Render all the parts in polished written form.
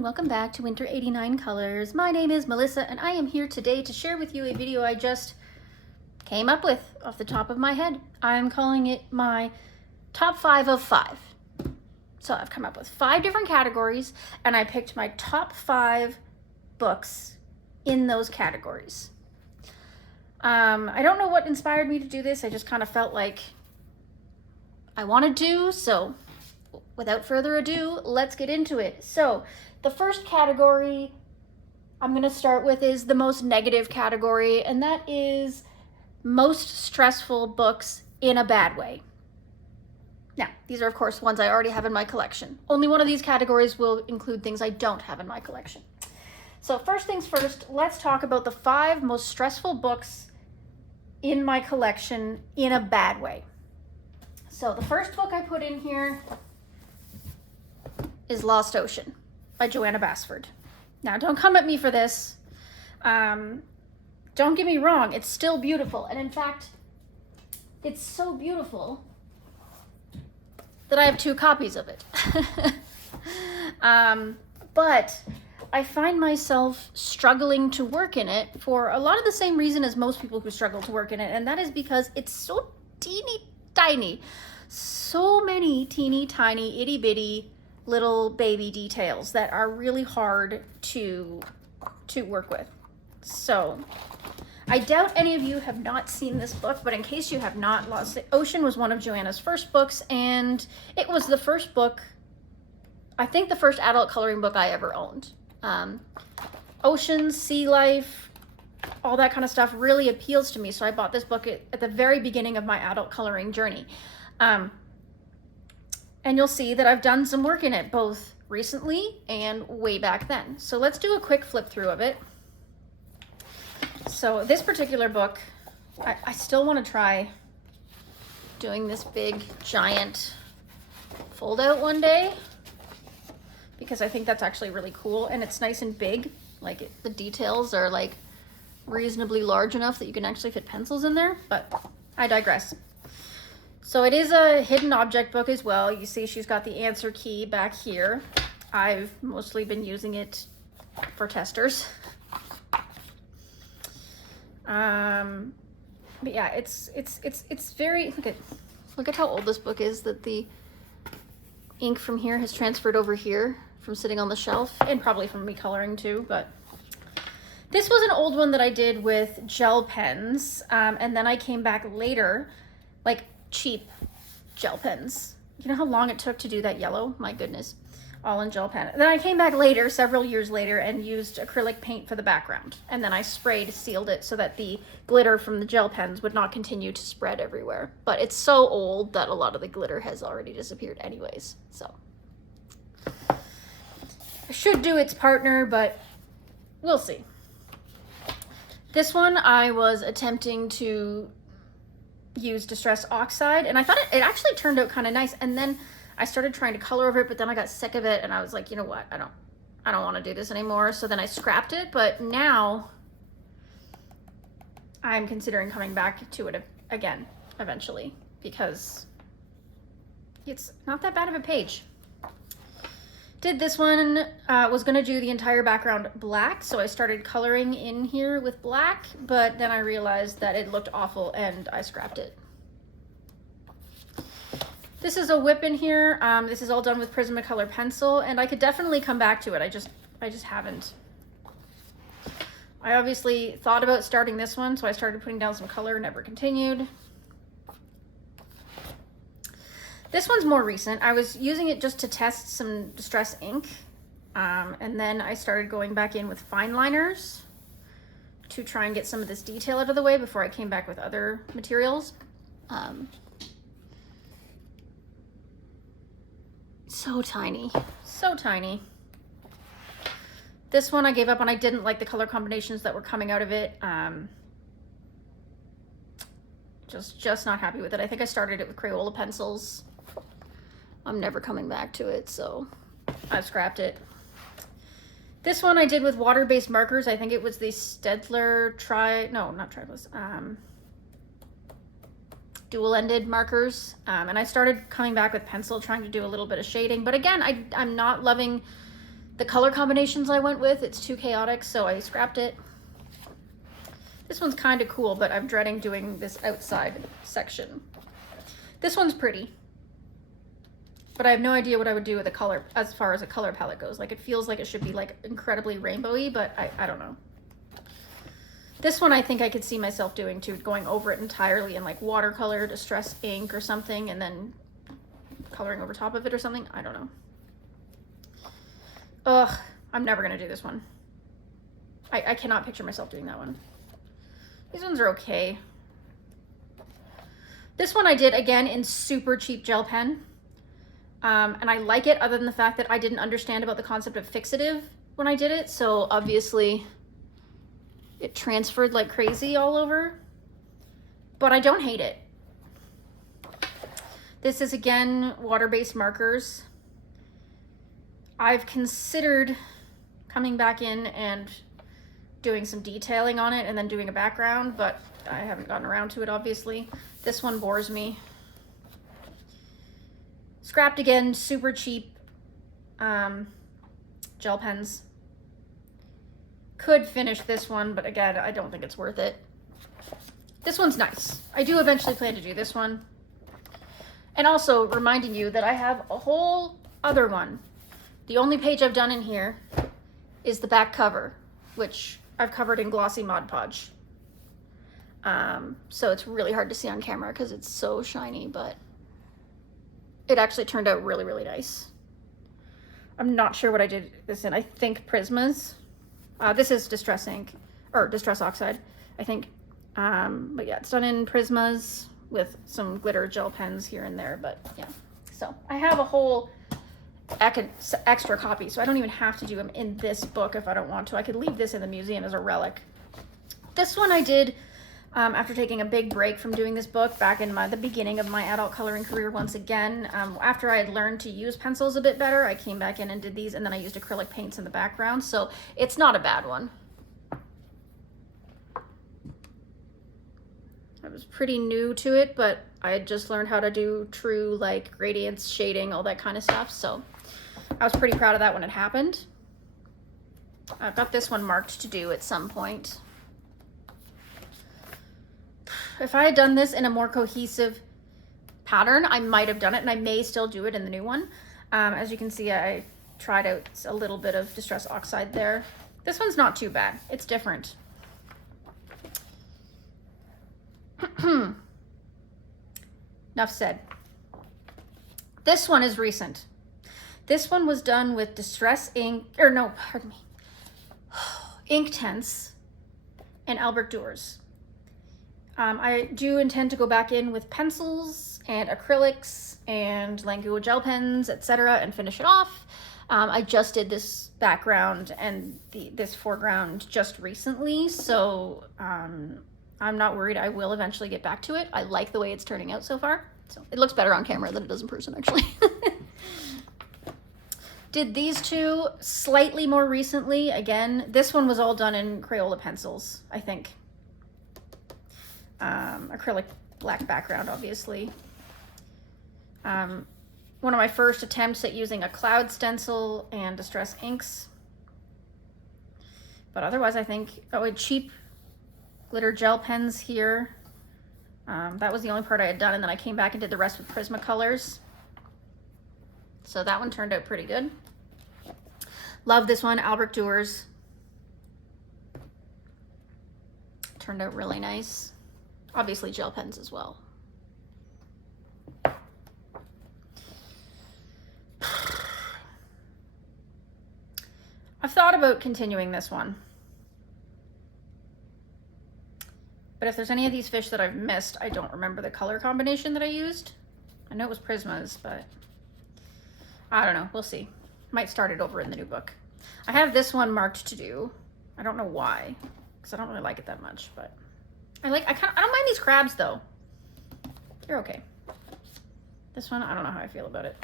and welcome back to Winter 89 Colors. My name is Melissa and I am here today to share with you a video I just came up with off the top of my head. I'm calling it my top 5 of 5. So I've come up with 5 different categories and I picked my top 5 books in those categories. I don't know what inspired me to do this. I just kind of felt like I wanted to, so without further ado, let's get into it. So the first category I'm going to start with is the most negative category, and that is most stressful books in a bad way. Now, these are of course ones I already have in my collection. Only one of these categories will include things I don't have in my collection. So first things first, let's talk about the 5 most stressful books in my collection in a bad way. So the first book I put in here is Lost Ocean by Joanna Basford. Now, don't come at me for this. Don't get me wrong, it's still beautiful. And in fact, it's so beautiful that I have 2 copies of it. But I find myself struggling to work in it for a lot of the same reason as most people who struggle to work in it. And that is because it's so teeny tiny. So many teeny tiny itty bitty little baby details that are really hard to work with. So I doubt any of you have not seen this book, but in case you have not, Lost Ocean was one of Joanna's first books, and it was the first book, I think the first adult coloring book I ever owned. Oceans, sea life, all that kind of stuff really appeals to me, so I bought this book at the very beginning of my adult coloring journey. And you'll see that I've done some work in it, both recently and way back then. So let's do a quick flip through of it. So this particular book, I still want to try doing this big, giant fold out one day, because I think that's actually really cool, and it's nice and big. Like the details are like reasonably large enough that you can actually fit pencils in there, but I digress. So it is a hidden object book as well. You see she's got the answer key back here. I've mostly been using it for testers. But yeah, it's very, look at how old this book is, that the ink from here has transferred over here from sitting on the shelf, and probably from me coloring too. But this was an old one that I did with gel pens, and then I came back later, like cheap gel pens. You know how long it took to do that yellow? My goodness, all in gel pen. Then I came back later, several years later, and used acrylic paint for the background, and then I sealed it so that the glitter from the gel pens would not continue to spread everywhere. But it's so old that a lot of the glitter has already disappeared anyways, so I should do its partner, but we'll see. This one I was attempting to use Distress Oxide, and I thought it actually turned out kind of nice, and then I started trying to color over it, but then I got sick of it and I was like, you know what, I don't want to do this anymore. So then I scrapped it, but now I'm considering coming back to it again eventually, because it's not that bad of a page. Did this one, was gonna do the entire background black, so I started coloring in here with black, but then I realized that it looked awful and I scrapped it. This is a whip in here. This is all done with Prismacolor pencil, and I could definitely come back to it. I just haven't. I obviously thought about starting this one, so I started putting down some color, never continued. This one's more recent. I was using it just to test some Distress ink, and then I started going back in with fine liners to try and get some of this detail out of the way before I came back with other materials. So tiny, so tiny. This one I gave up on. I didn't like the color combinations that were coming out of it. Just not happy with it. I think I started it with Crayola pencils. I'm never coming back to it, so I scrapped it. This one I did with water-based markers. I think it was the Staedtler dual-ended markers, and I started coming back with pencil, trying to do a little bit of shading, but again, I'm not loving the color combinations I went with, it's too chaotic, so I scrapped it. This one's kind of cool, but I'm dreading doing this outside section. This one's pretty, but I have no idea what I would do with the color as far as a color palette goes. Like, it feels like it should be like incredibly rainbowy, but I don't know. This one I think I could see myself doing too, going over it entirely in like watercolor, distress ink or something, and then coloring over top of it or something. I don't know. Ugh, I'm never gonna do this one. I cannot picture myself doing that one. These ones are okay. This one I did again in super cheap gel pen. And I like it other than the fact that I didn't understand about the concept of fixative when I did it. So obviously it transferred like crazy all over, but I don't hate it. This is again water-based markers. I've considered coming back in and doing some detailing on it and then doing a background, but I haven't gotten around to it, obviously. This one bores me. Scrapped again, super cheap gel pens. Could finish this one, but again, I don't think it's worth it. This one's nice. I do eventually plan to do this one. And also reminding you that I have a whole other one. The only page I've done in here is the back cover, which I've covered in glossy Mod Podge. So it's really hard to see on camera because it's so shiny, but it actually turned out really, really nice. I'm not sure what I did this in. I think Prismas. This is Distress ink, or Distress Oxide, I think. But yeah, it's done in Prismas with some glitter gel pens here and there, but yeah. So I have a whole extra copy, so I don't even have to do them in this book if I don't want to. I could leave this in the museum as a relic. This one I did after taking a big break from doing this book back in the beginning of my adult coloring career once again. After I had learned to use pencils a bit better, I came back in and did these, and then I used acrylic paints in the background, so it's not a bad one. I was pretty new to it, but I had just learned how to do true like gradients, shading, all that kind of stuff, so I was pretty proud of that when it happened. I've got this one marked to do at some point. If I had done this in a more cohesive pattern, I might have done it, and I may still do it in the new one. As you can see, I tried out a little bit of Distress Oxide there. This one's not too bad. It's different. Enough said. This one is recent. This one was done with Distress ink, or no, pardon me, Inktense and Albert Doors. I do intend to go back in with pencils and acrylics and Langua gel pens, etc., and finish it off. I just did this background and this foreground just recently, so I'm not worried. I will eventually get back to it. I like the way it's turning out so far. So it looks better on camera than it does in person, actually. Did these two slightly more recently. Again, this one was all done in Crayola pencils, I think. Acrylic black background, obviously. One of my first attempts at using a cloud stencil and Distress inks. But otherwise, I think, cheap glitter gel pens here. That was the only part I had done, and then I came back and did the rest with Prismacolors. So that one turned out pretty good. Love this one, Albert Doors. Turned out really nice. Obviously gel pens as well. I've thought about continuing this one. But if there's any of these fish that I've missed, I don't remember the color combination that I used. I know it was Prismas, but I don't know. We'll see. Might start it over in the new book. I have this one marked to do. I don't know why, because I don't really like it that much, but I don't mind these crabs though. They're okay. This one, I don't know how I feel about it.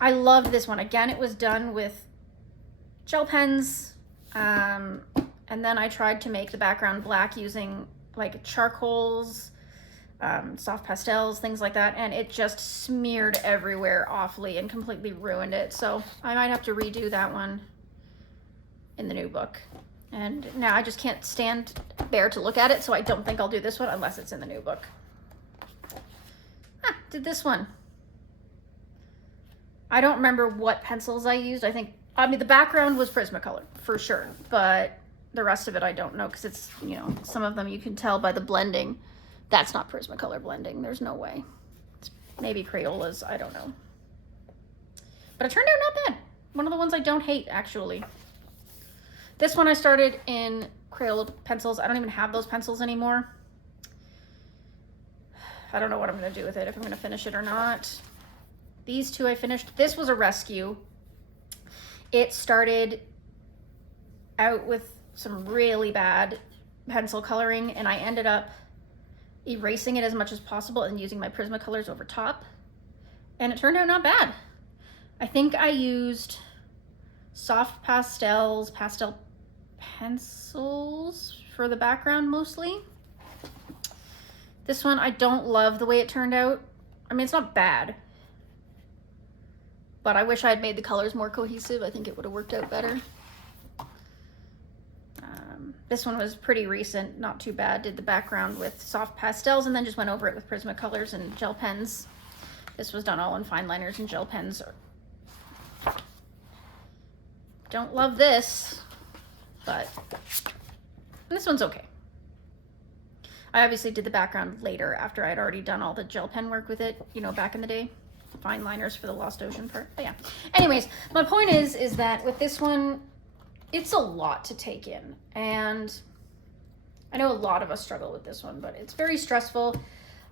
I love this one. Again, it was done with gel pens. And then I tried to make the background black using like charcoals, soft pastels, things like that, and it just smeared everywhere awfully and completely ruined it. So I might have to redo that one in the new book. And now I just can't stand there to look at it, so I don't think I'll do this one unless it's in the new book. Did this one. I don't remember what pencils I used. I mean, the background was Prismacolor for sure, but the rest of it I don't know, because it's, you know, some of them you can tell by the blending. That's not Prismacolor blending. There's no way. It's maybe Crayola's. I don't know. But it turned out not bad. One of the ones I don't hate, actually. This one I started in Crayola pencils. I don't even have those pencils anymore. I don't know what I'm going to do with it, if I'm going to finish it or not. These two I finished. This was a rescue. It started out with some really bad pencil coloring, and I ended up erasing it as much as possible and using my Prismacolors over top. And it turned out not bad. I think I used soft pastels, pastel pencils for the background mostly. This one, I don't love the way it turned out. I mean, it's not bad, but I wish I had made the colors more cohesive. I think it would have worked out better. This one was pretty recent, not too bad. Did the background with soft pastels and then just went over it with Prismacolors and gel pens. This was done all in fine liners and gel pens. Don't love this, but this one's okay. I obviously did the background later after I'd already done all the gel pen work with it, you know, back in the day. Fine liners for the Lost Ocean part, but yeah. Anyways, my point is that with this one, it's a lot to take in. And I know a lot of us struggle with this one, but it's very stressful.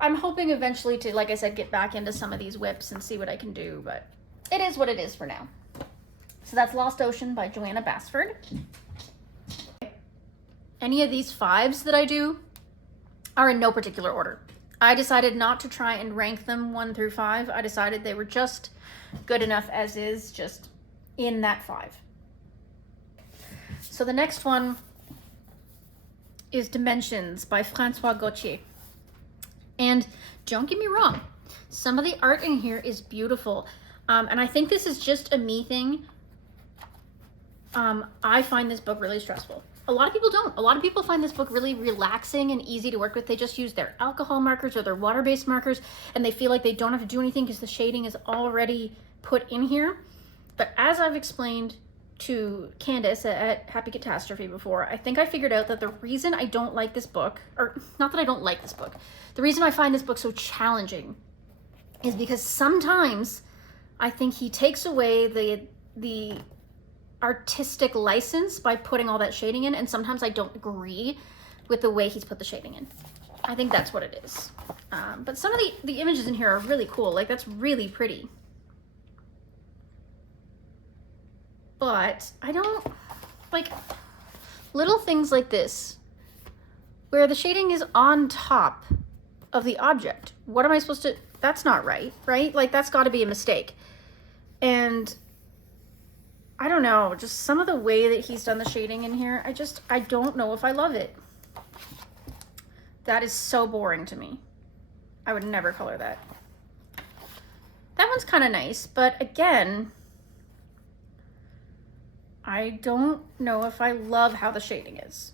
I'm hoping eventually to, like I said, get back into some of these whips and see what I can do, but it is what it is for now. So that's Lost Ocean by Joanna Basford. Any of these fives that I do are in no particular order. I decided not to try and rank them 1 through 5. I decided they were just good enough as is, just in that 5. So the next one is Dimensions by Francois Gauthier. And don't get me wrong, some of the art in here is beautiful. And I think this is just a me thing. I find this book really stressful. A lot of people don't. A lot of people find this book really relaxing and easy to work with. They just use their alcohol markers or their water-based markers, and they feel like they don't have to do anything because the shading is already put in here. But as I've explained to Candace at Happy Catastrophe before, I think I figured out that the reason I don't like this book, or not that I don't like this book, the reason I find this book so challenging is because sometimes I think he takes away the artistic license by putting all that shading in, and sometimes I don't agree with the way he's put the shading in. I think that's what it is. But some of the images in here are really cool. Like, that's really pretty. But I don't like little things like this where the shading is on top of the object. What am I supposed to, that's not right, right? Like, that's got to be a mistake. And I don't know, just some of the way that he's done the shading in here, I don't know if I love it. That is so boring to me. I would never color that. That one's kind of nice, but again, I don't know if I love how the shading is.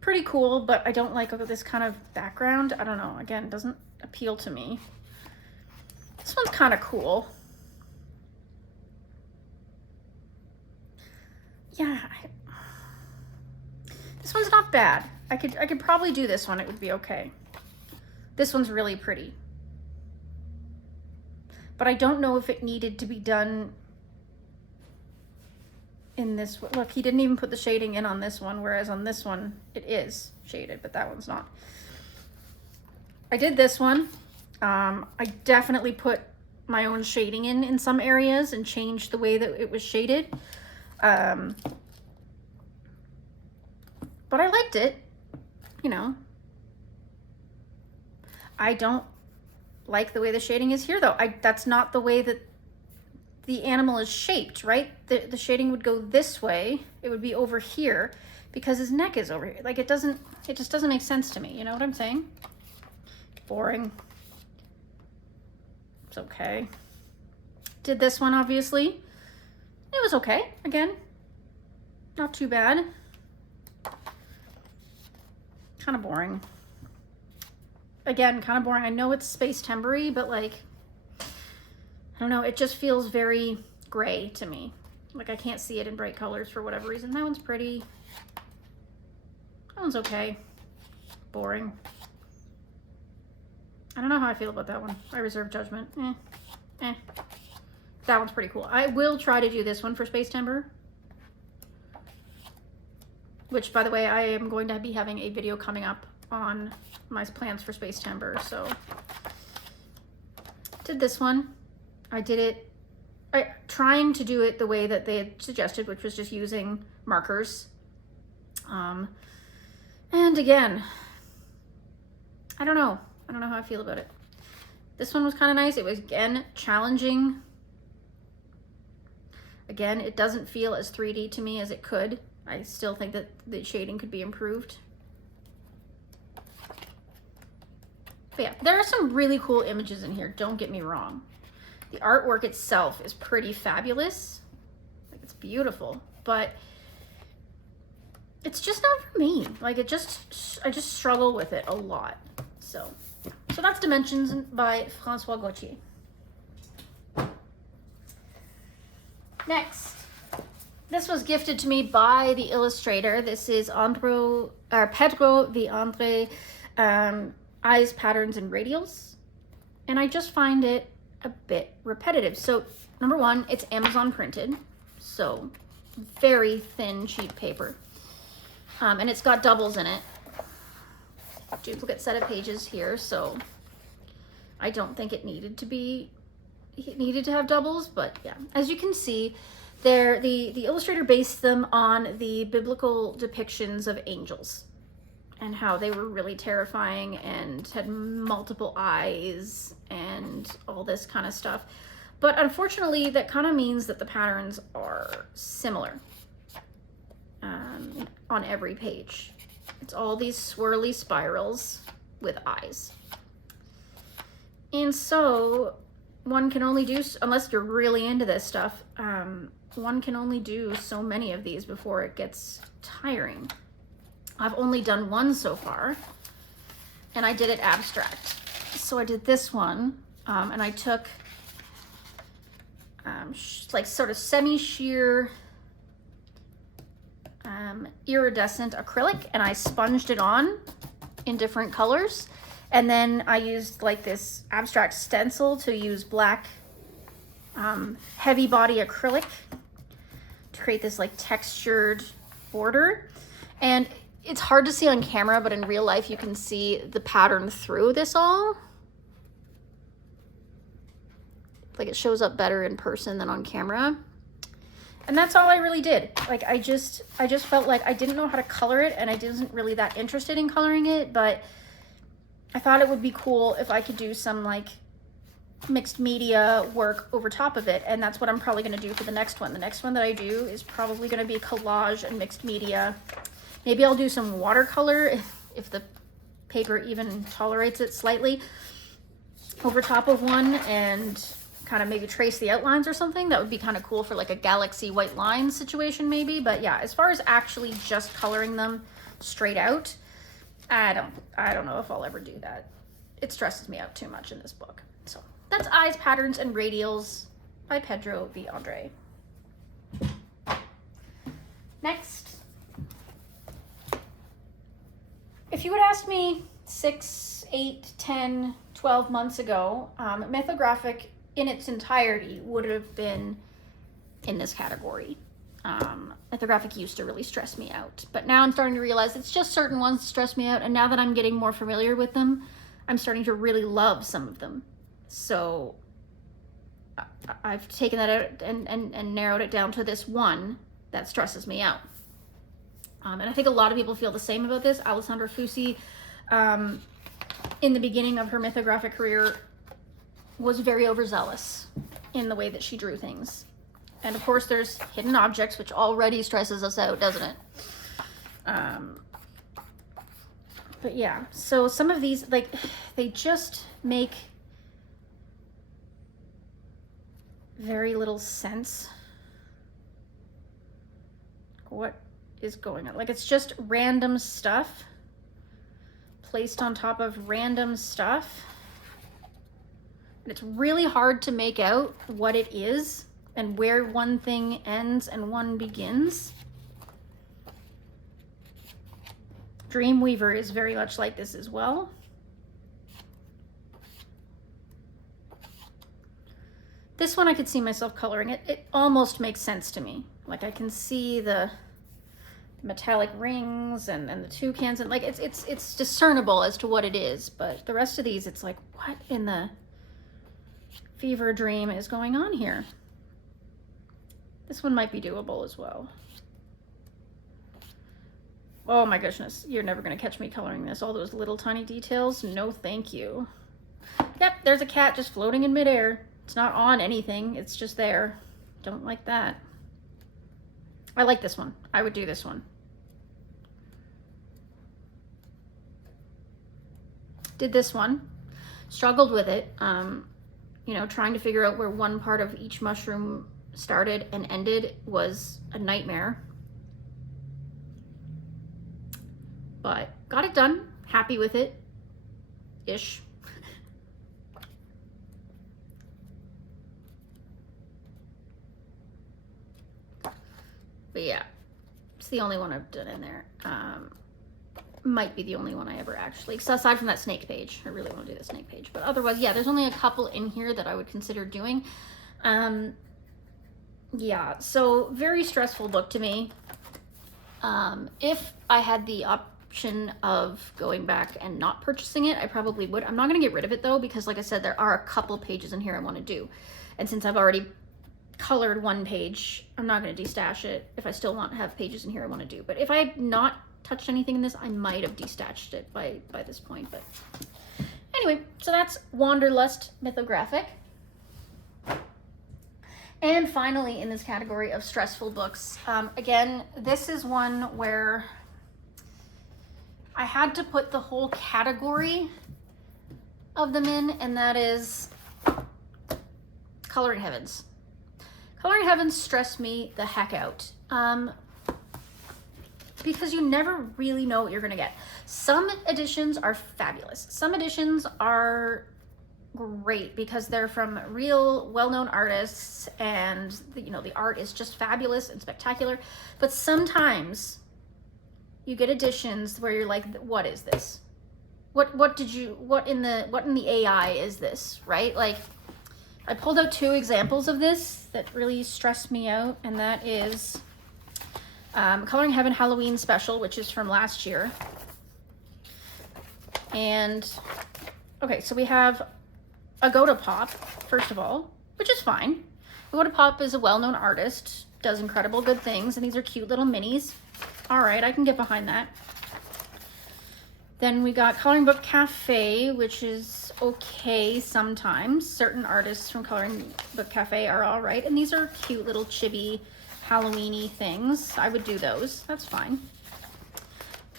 Pretty cool, but I don't like this kind of background. I don't know, again, it doesn't appeal to me. This one's kind of cool. Yeah, this one's not bad. I could probably do this one. It would be okay. This one's really pretty. But I don't know if it needed to be done in this. Look, he didn't even put the shading in on this one, whereas on this one it is shaded, but that one's not. I did this one. I definitely put my own shading in some areas and changed the way that it was shaded. But I liked it, you know. I don't like the way the shading is here, though. That's not the way that the animal is shaped, right? The shading would go this way. It would be over here because his neck is over here. Like, it just doesn't make sense to me. You know what I'm saying? boring. It's okay. Did this one, obviously. It was okay, again. Not too bad. Kind of boring. Again, kind of boring. I know it's space timbery, but like, I don't know, it just feels very gray to me. Like I can't see it in bright colors for whatever reason. That one's pretty. That one's okay. Boring. I don't know how I feel about that one. I reserve judgment. That one's pretty cool. I will try to do this one for Space Timber. Which, by the way, I am going to be having a video coming up on my plans for Space Timber. So, did this one. I did it, trying to do it the way that they had suggested, which was just using markers. And again, I don't know. I don't know how I feel about it. This one was kind of nice. It was, again, challenging. Again, it doesn't feel as 3D to me as it could. I still think that the shading could be improved. But yeah, there are some really cool images in here, don't get me wrong. The artwork itself is pretty fabulous. Like, it's beautiful, but it's just not for me. Like, I just struggle with it a lot. So that's Dimensions by Francois Gauthier. Next, this was gifted to me by the illustrator. This is Pedro V. Andre, Eyes, Patterns, and Radials. And I just find it a bit repetitive. So, number one, it's Amazon printed. So, very thin, cheap paper. And it's got doubles in it. Duplicate set of pages here, so I don't think it needed to have doubles, but yeah. As you can see, the illustrator based them on the biblical depictions of angels and how they were really terrifying and had multiple eyes and all this kind of stuff. But unfortunately, that kind of means that the patterns are similar on every page. It's all these swirly spirals with eyes. And so one can only do, unless you're really into this stuff, one can only do so many of these before it gets tiring. I've only done one so far, and I did it abstract. So I did this one, and I took like sort of semi-sheer iridescent acrylic, and I sponged it on in different colors. And then I used like this abstract stencil to use black heavy body acrylic to create this like textured border. And it's hard to see on camera, but in real life you can see the pattern through this all. Like, it shows up better in person than on camera. And that's all I really did. Like, I just felt like I didn't know how to color it, and I wasn't really that interested in coloring it, but I thought it would be cool if I could do some like mixed media work over top of it, and that's what I'm probably going to do for the next one. The next one that I do is probably going to be collage and mixed media. Maybe I'll do some watercolor if the paper even tolerates it slightly over top of one, and kind of maybe trace the outlines or something. That would be kind of cool for like a galaxy white line situation maybe. But yeah, as far as actually just coloring them straight out, I don't know if I'll ever do that. It stresses me out too much in this book. So that's Eyes, Patterns, and Radials by Pedro V. Andre. Next. If you had asked me 6, 8, 10, 12 months ago, Mythographic in its entirety would have been in this category. Mythographic used to really stress me out, but now I'm starting to realize it's just certain ones that stress me out, and now that I'm getting more familiar with them, I'm starting to really love some of them. So I've taken that out and narrowed it down to this one that stresses me out. And I think a lot of people feel the same about this. Alessandra Fusi, in the beginning of her mythographic career, was very overzealous in the way that she drew things. And of course there's hidden objects, which already stresses us out, doesn't it? But But yeah, so some of these, like, they just make very little sense. What is going on? Like, it's just random stuff placed on top of random stuff. And it's really hard to make out what it is and where one thing ends and one begins. Dreamweaver is very much like this as well. This one I could see myself coloring it. It almost makes sense to me. Like, I can see the metallic rings and the toucans, and like it's discernible as to what it is. But the rest of these, it's like, what in the fever dream is going on here? This one might be doable as well. Oh my goodness, you're never gonna catch me coloring this. All those little tiny details, no thank you. Yep, there's a cat just floating in midair. It's not on anything, it's just there. Don't like that. I like this one. I would do this one. Did this one. Struggled with it. You know, trying to figure out where one part of each mushroom started and ended was a nightmare. But got it done. Happy with it. Ish. But yeah, it's the only one I've done in there. Might be the only one I ever actually, so aside from that snake page, I really want to do the snake page, but otherwise, yeah, there's only a couple in here that I would consider doing. Yeah, so very stressful book to me. If I had the option of going back and not purchasing it, I probably would. I'm not going to get rid of it though, because like I said, there are a couple pages in here I want to do. And since I've already colored one page, I'm not going to destash it if I still want to have pages in here I want to do. But if I had not touched anything in this, I might have destashed it by this point. But anyway, so that's Wanderlust Mythographic. And finally, in this category of stressful books, again, this is one where I had to put the whole category of them in, and that is Coloring Heavens. Coloring Heavens stressed me the heck out. Because you never really know what you're gonna get. Some editions are fabulous. Some editions are great because they're from real well-known artists, and the art is just fabulous and spectacular. But sometimes you get editions where you're like, what is this? What in the AI is this, right? Like, I pulled out two examples of this that really stressed me out, and that is Coloring Heaven Halloween Special, which is from last year. And okay, so we have Agoda Pop, first of all, which is fine. Agoda Pop is a well-known artist, does incredible good things, and these are cute little minis. All right, I can get behind that. Then we got Coloring Book Cafe, which is okay sometimes. Certain artists from Coloring Book Cafe are all right, and these are cute little chibi Halloween-y things. I would do those. That's fine.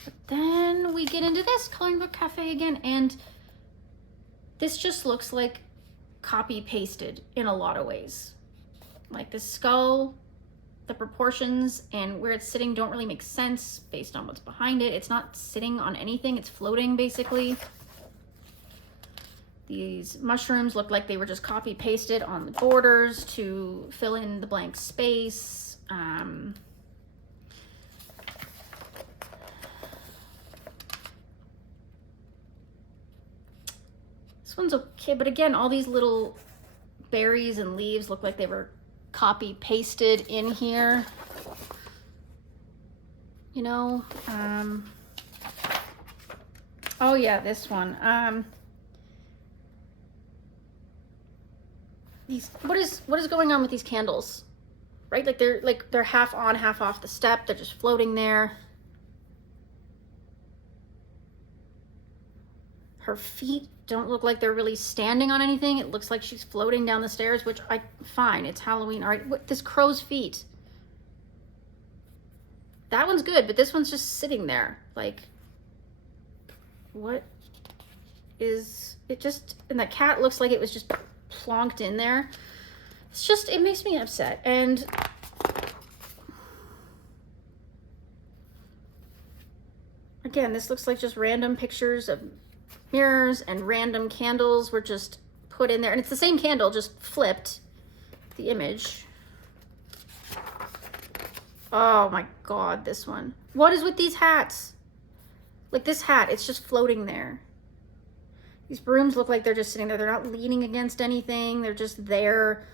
But then we get into this Coloring Book Cafe again, and this just looks like copy pasted in a lot of ways. Like the skull, the proportions and where it's sitting don't really make sense based on what's behind it. It's not sitting on anything, it's floating basically. These mushrooms look like they were just copy pasted on the borders to fill in the blank space. This one's okay, but again, all these little berries and leaves look like they were copy pasted in here. Oh yeah, this one. What is going on with these candles? Right? They're half on, half off the step. They're just floating there. Her feet don't look like they're really standing on anything. It looks like she's floating down the stairs, which fine, it's Halloween. All right, what, this crow's feet. That one's good, but this one's just sitting there. Like, what is it? Just, and the cat looks like it was just plonked in there. It's just, it makes me upset. And again, this looks like just random pictures of mirrors and random candles were just put in there. And it's the same candle, just flipped the image. Oh my God, this one. What is with these hats? Like this hat, it's just floating there. These brooms look like they're just sitting there. They're not leaning against anything. They're just there.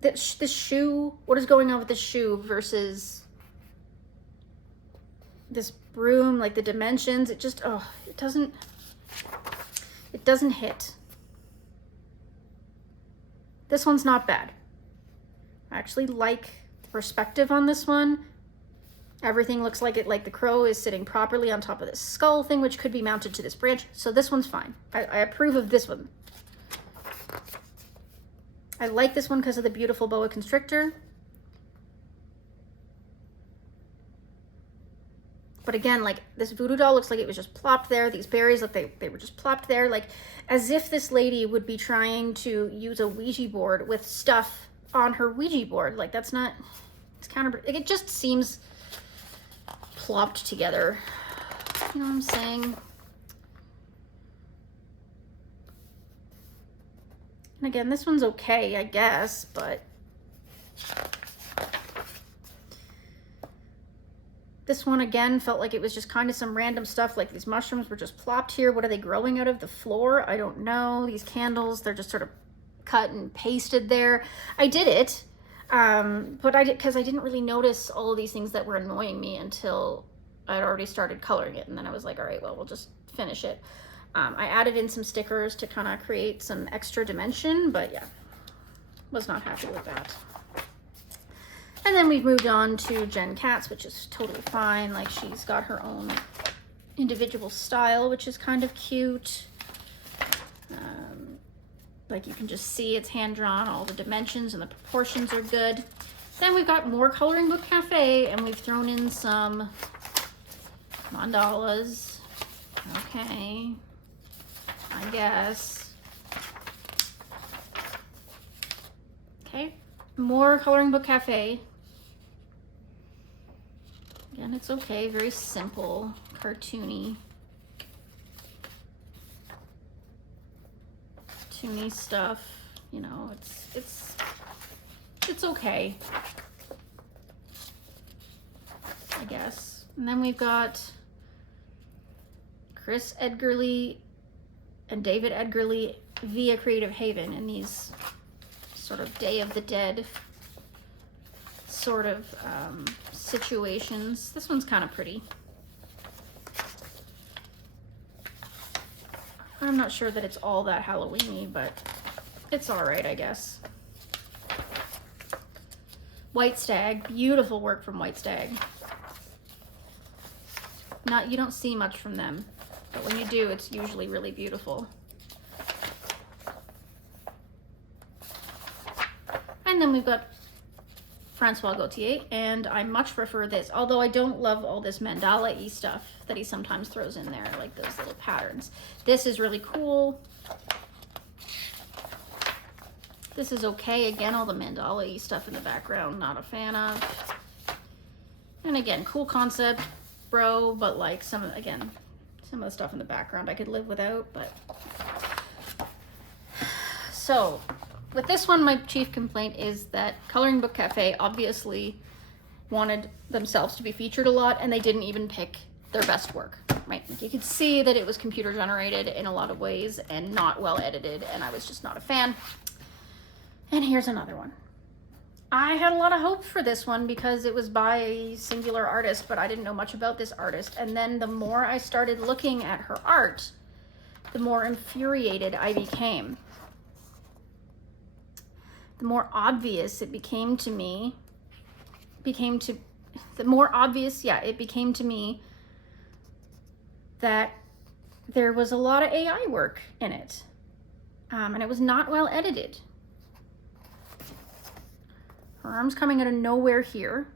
This shoe, what is going on with the shoe versus this broom? Like the dimensions, it just, oh, it doesn't hit. This one's not bad. I actually like the perspective on this one. Everything looks like it, like the crow is sitting properly on top of this skull thing, which could be mounted to this branch. So this one's fine. I approve of this one. I like this one because of the beautiful boa constrictor. But again, like this voodoo doll looks like it was just plopped there. These berries look, they were just plopped there. Like as if this lady would be trying to use a Ouija board with stuff on her Ouija board. Like that's not, it's counter, it just seems plopped together. You know what I'm saying? And again, this one's okay, I guess, but this one again felt like it was just kind of some random stuff. Like these mushrooms were just plopped here. What are they growing out of the floor? I don't know. These candles, they're just sort of cut and pasted there. I did it. But because I didn't really notice all of these things that were annoying me until I'd already started coloring it. And then I was like, all right, well, we'll just finish it. I added in some stickers to kind of create some extra dimension, but yeah, was not happy with that. And then we've moved on to Jen Katz, which is totally fine. Like she's got her own individual style, which is kind of cute. Like you can just see it's hand drawn, all the dimensions and the proportions are good. Then we've got more Coloring Book Cafe, and we've thrown in some mandalas. Okay, I guess. Okay, more Coloring Book Cafe. Again, it's okay, very simple, cartoony. Cartoony stuff, you know, it's okay, I guess. And then we've got Chris Edgarly and David Edgarly via Creative Haven in these sort of Day of the Dead sort of situations. This one's kind of pretty. I'm not sure that it's all that Halloween-y, but it's all right, I guess. White Stag, beautiful work from White Stag. You don't see much from them, but when you do, it's usually really beautiful. And then we've got Francois Gauthier, and I much prefer this, although I don't love all this mandala-y stuff that he sometimes throws in there, like those little patterns. This is really cool. This is okay. Again, all the mandala-y stuff in the background, not a fan of. And again, cool concept, bro, but like some of the stuff in the background I could live without, but. So, with this one, my chief complaint is that Coloring Book Cafe obviously wanted themselves to be featured a lot, and they didn't even pick their best work, right? Like you could see that it was computer generated in a lot of ways and not well edited, and I was just not a fan. And here's another one. I had a lot of hope for this one because it was by a singular artist, but I didn't know much about this artist. And then the more I started looking at her art, the more infuriated I became. The more obvious it became to me, the more obvious, yeah, it became to me that there was a lot of AI work in it. And it was not well edited. Her arm's coming out of nowhere here.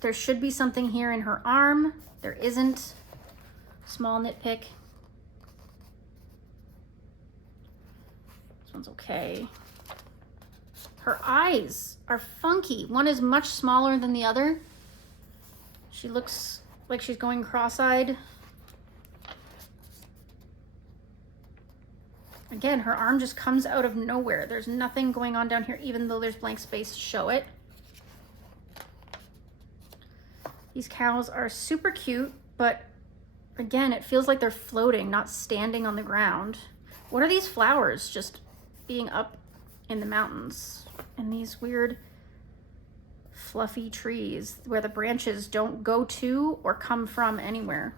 There should be something here in her arm. There isn't. Small nitpick. This one's okay. Her eyes are funky. One is much smaller than the other. She looks like she's going cross-eyed. Again, her arm just comes out of nowhere. There's nothing going on down here, even though there's blank space to show it. These cows are super cute, but again, it feels like they're floating, not standing on the ground. What are these flowers just being up in the mountains? And these weird fluffy trees where the branches don't go to or come from anywhere.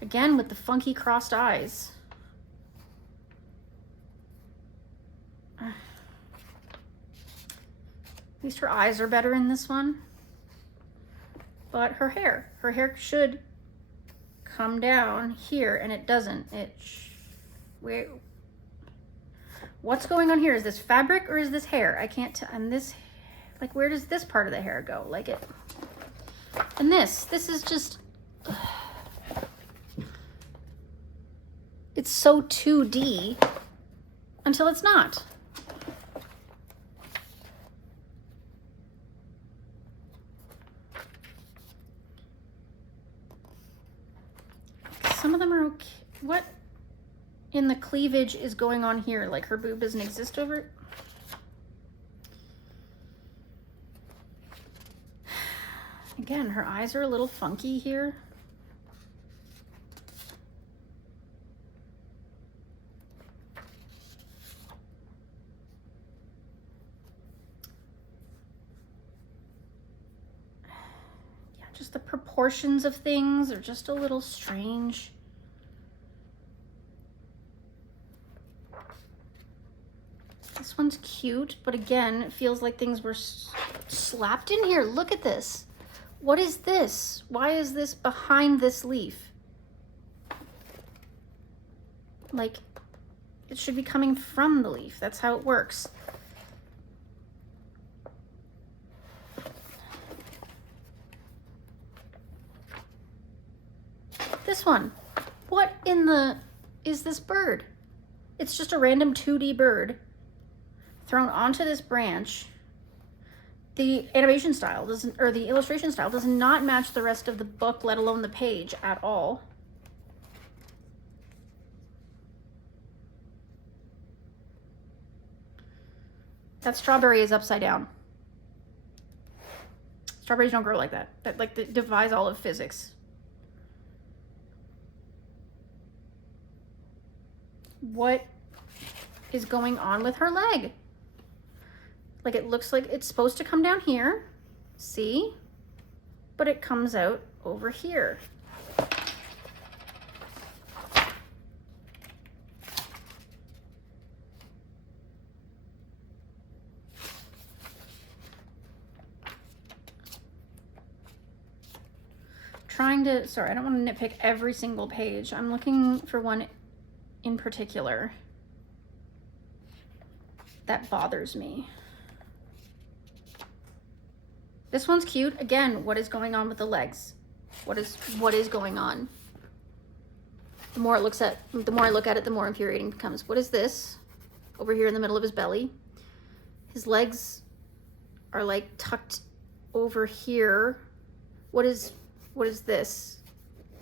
Again, with the funky crossed eyes. At least her eyes are better in this one. But her hair should come down here, and it doesn't. Wait, what's going on here? Is this fabric or is this hair? I can't tell. And this, like, where does this part of the hair go? Like it, and this is just, it's so 2D until it's not. Some of them are okay. What in the cleavage is going on here? Like her boob doesn't exist over it? Again, her eyes are a little funky here. Yeah, just the proportions of things are just a little strange. This one's cute, but again, it feels like things were slapped in here. Look at this. What is this? Why is this behind this leaf? Like, it should be coming from the leaf. That's how it works. This one. What in the is this bird? It's just a random 2D bird thrown onto this branch. The animation style doesn't, or the illustration style does not match the rest of the book, let alone the page at all. That strawberry is upside down. Strawberries don't grow like that. That like defies all of physics. What is going on with her leg? Like, it looks like it's supposed to come down here, see? But it comes out over here. Sorry, I don't want to nitpick every single page. I'm looking for one in particular that bothers me. This one's cute. Again, what is going on with the legs? What is going on? The more I look at it, the more infuriating it becomes. What is this? Over here in the middle of his belly. His legs are like tucked over here. What is this?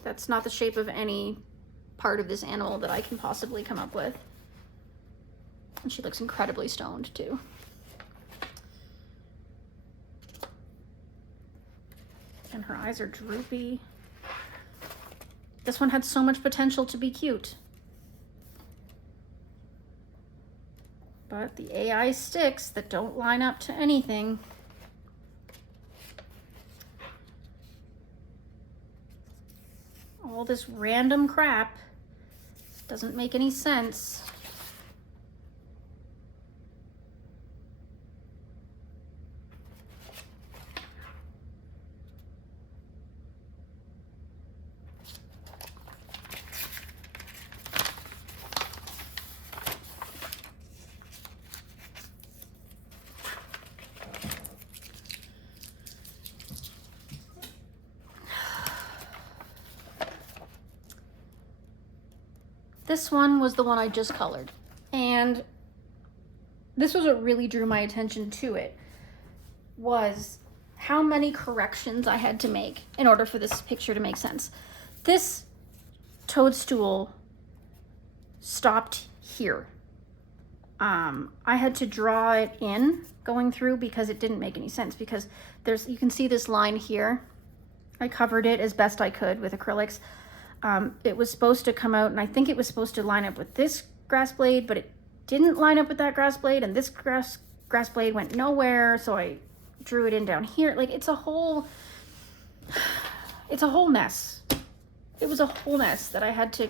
That's not the shape of any part of this animal that I can possibly come up with. And she looks incredibly stoned too. And her eyes are droopy. This one had so much potential to be cute. But the AI sticks that don't line up to anything. All this random crap doesn't make any sense. This one was the one I just colored. And this was what really drew my attention to it, was how many corrections I had to make in order for this picture to make sense. This toadstool stopped here. I had to draw it in going through because it didn't make any sense, because you can see this line here. I covered it as best I could with acrylics. It was supposed to come out, and I think it was supposed to line up with this grass blade, but it didn't line up with that grass blade, and this grass blade went nowhere, so I drew it in down here. Like, it's a whole mess. It was a whole mess that I had to,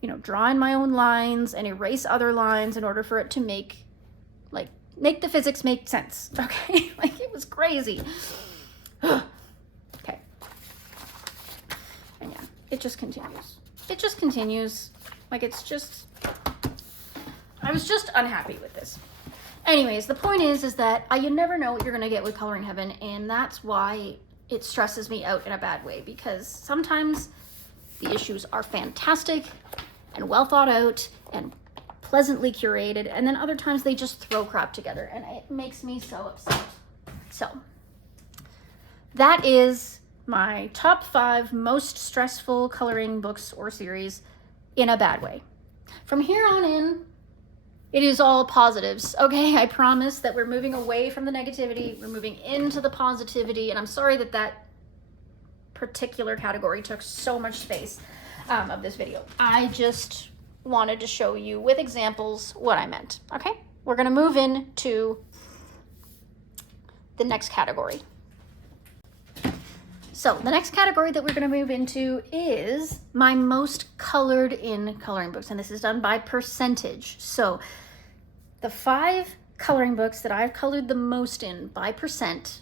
you know, draw in my own lines and erase other lines in order for it to make the physics make sense. Okay. Like, it was crazy. Okay. And yeah, it just continues. It just continues. Like, it's just, I was just unhappy with this. Anyways, the point is that you never know what you're going to get with Coloring Heaven, and that's why it stresses me out in a bad way, because sometimes the issues are fantastic and well thought out and pleasantly curated, and then other times they just throw crap together, and it makes me so upset. So that is my top 5 most stressful coloring books or series in a bad way. From here on in, it is all positives, okay? I promise that we're moving away from the negativity, we're moving into the positivity, and I'm sorry that that particular category took so much space of this video. I just wanted to show you with examples what I meant, okay? We're gonna move into the next category. So the next category that we're gonna move into is my most colored in coloring books, and this is done by percentage. So the 5 coloring books that I've colored the most in by percent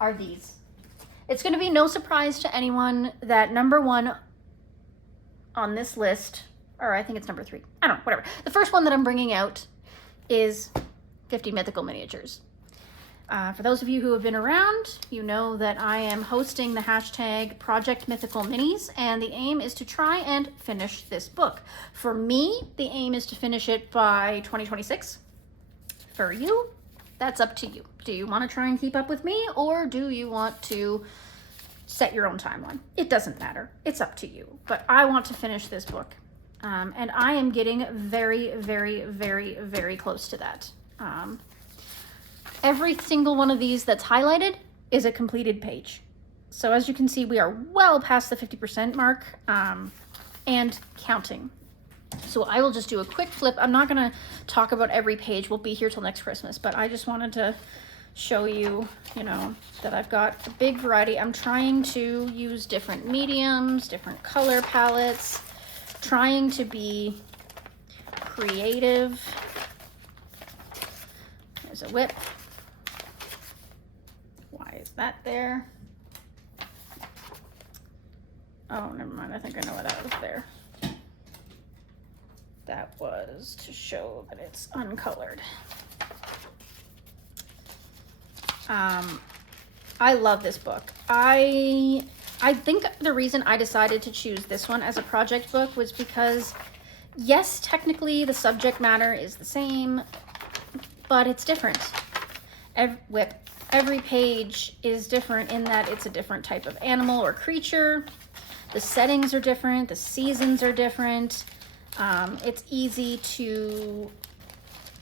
are these. It's gonna be no surprise to anyone that number 1 on this list, or I think it's number 3, I don't know, whatever. The first one that I'm bringing out is 50 Mythical Miniatures. For those of you who have been around, you know that I am hosting the hashtag Project Mythical Minis, and the aim is to try and finish this book. For me, the aim is to finish it by 2026. For you, that's up to you. Do you want to try and keep up with me, or do you want to set your own timeline? It doesn't matter. It's up to you. But I want to finish this book. And I am getting very, very, very, very close to that. Every single one of these that's highlighted is a completed page. So as you can see, we are well past the 50% mark and counting. So I will just do a quick flip. I'm not gonna talk about every page. We'll be here till next Christmas, but I just wanted to show you, you know, that I've got a big variety. I'm trying to use different mediums, different color palettes, trying to be creative. There's a whip. Why is that there? Oh, never mind. I think I know why that was there. That was to show that it's uncolored. I love this book. I think the reason I decided to choose this one as a project book was because, yes, technically the subject matter is the same, but it's different. Every page is different in that it's a different type of animal or creature. The settings are different. The seasons are different. It's easy to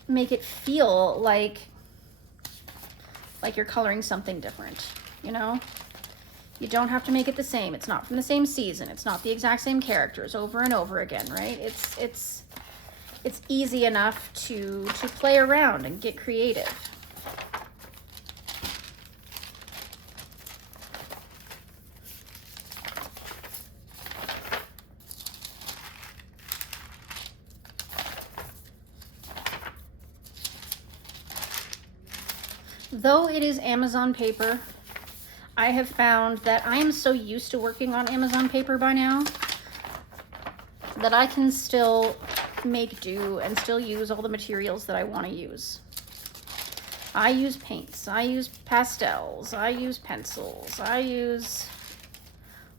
make it feel like you're coloring something different, you know? You don't have to make it the same. It's not from the same season. It's not the exact same characters over and over again, right? It's easy enough to play around and get creative. Though it is Amazon paper, I have found that I am so used to working on Amazon paper by now that I can still make do and still use all the materials that I want to use. I use paints, I use pastels, I use pencils, I use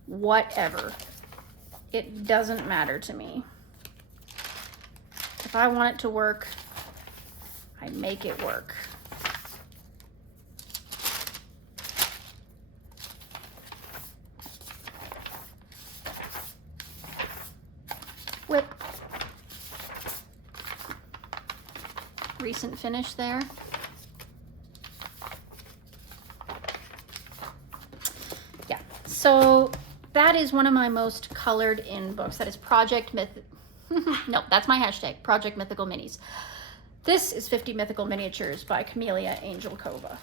whatever. It doesn't matter to me. If I want it to work, I make it work. Whip. Recent finish there. Yeah, so that is one of my most colored in books. That is Project Myth. No, that's my hashtag, Project Mythical Minis. This is 50 Mythical Miniatures by Camellia Angelkova.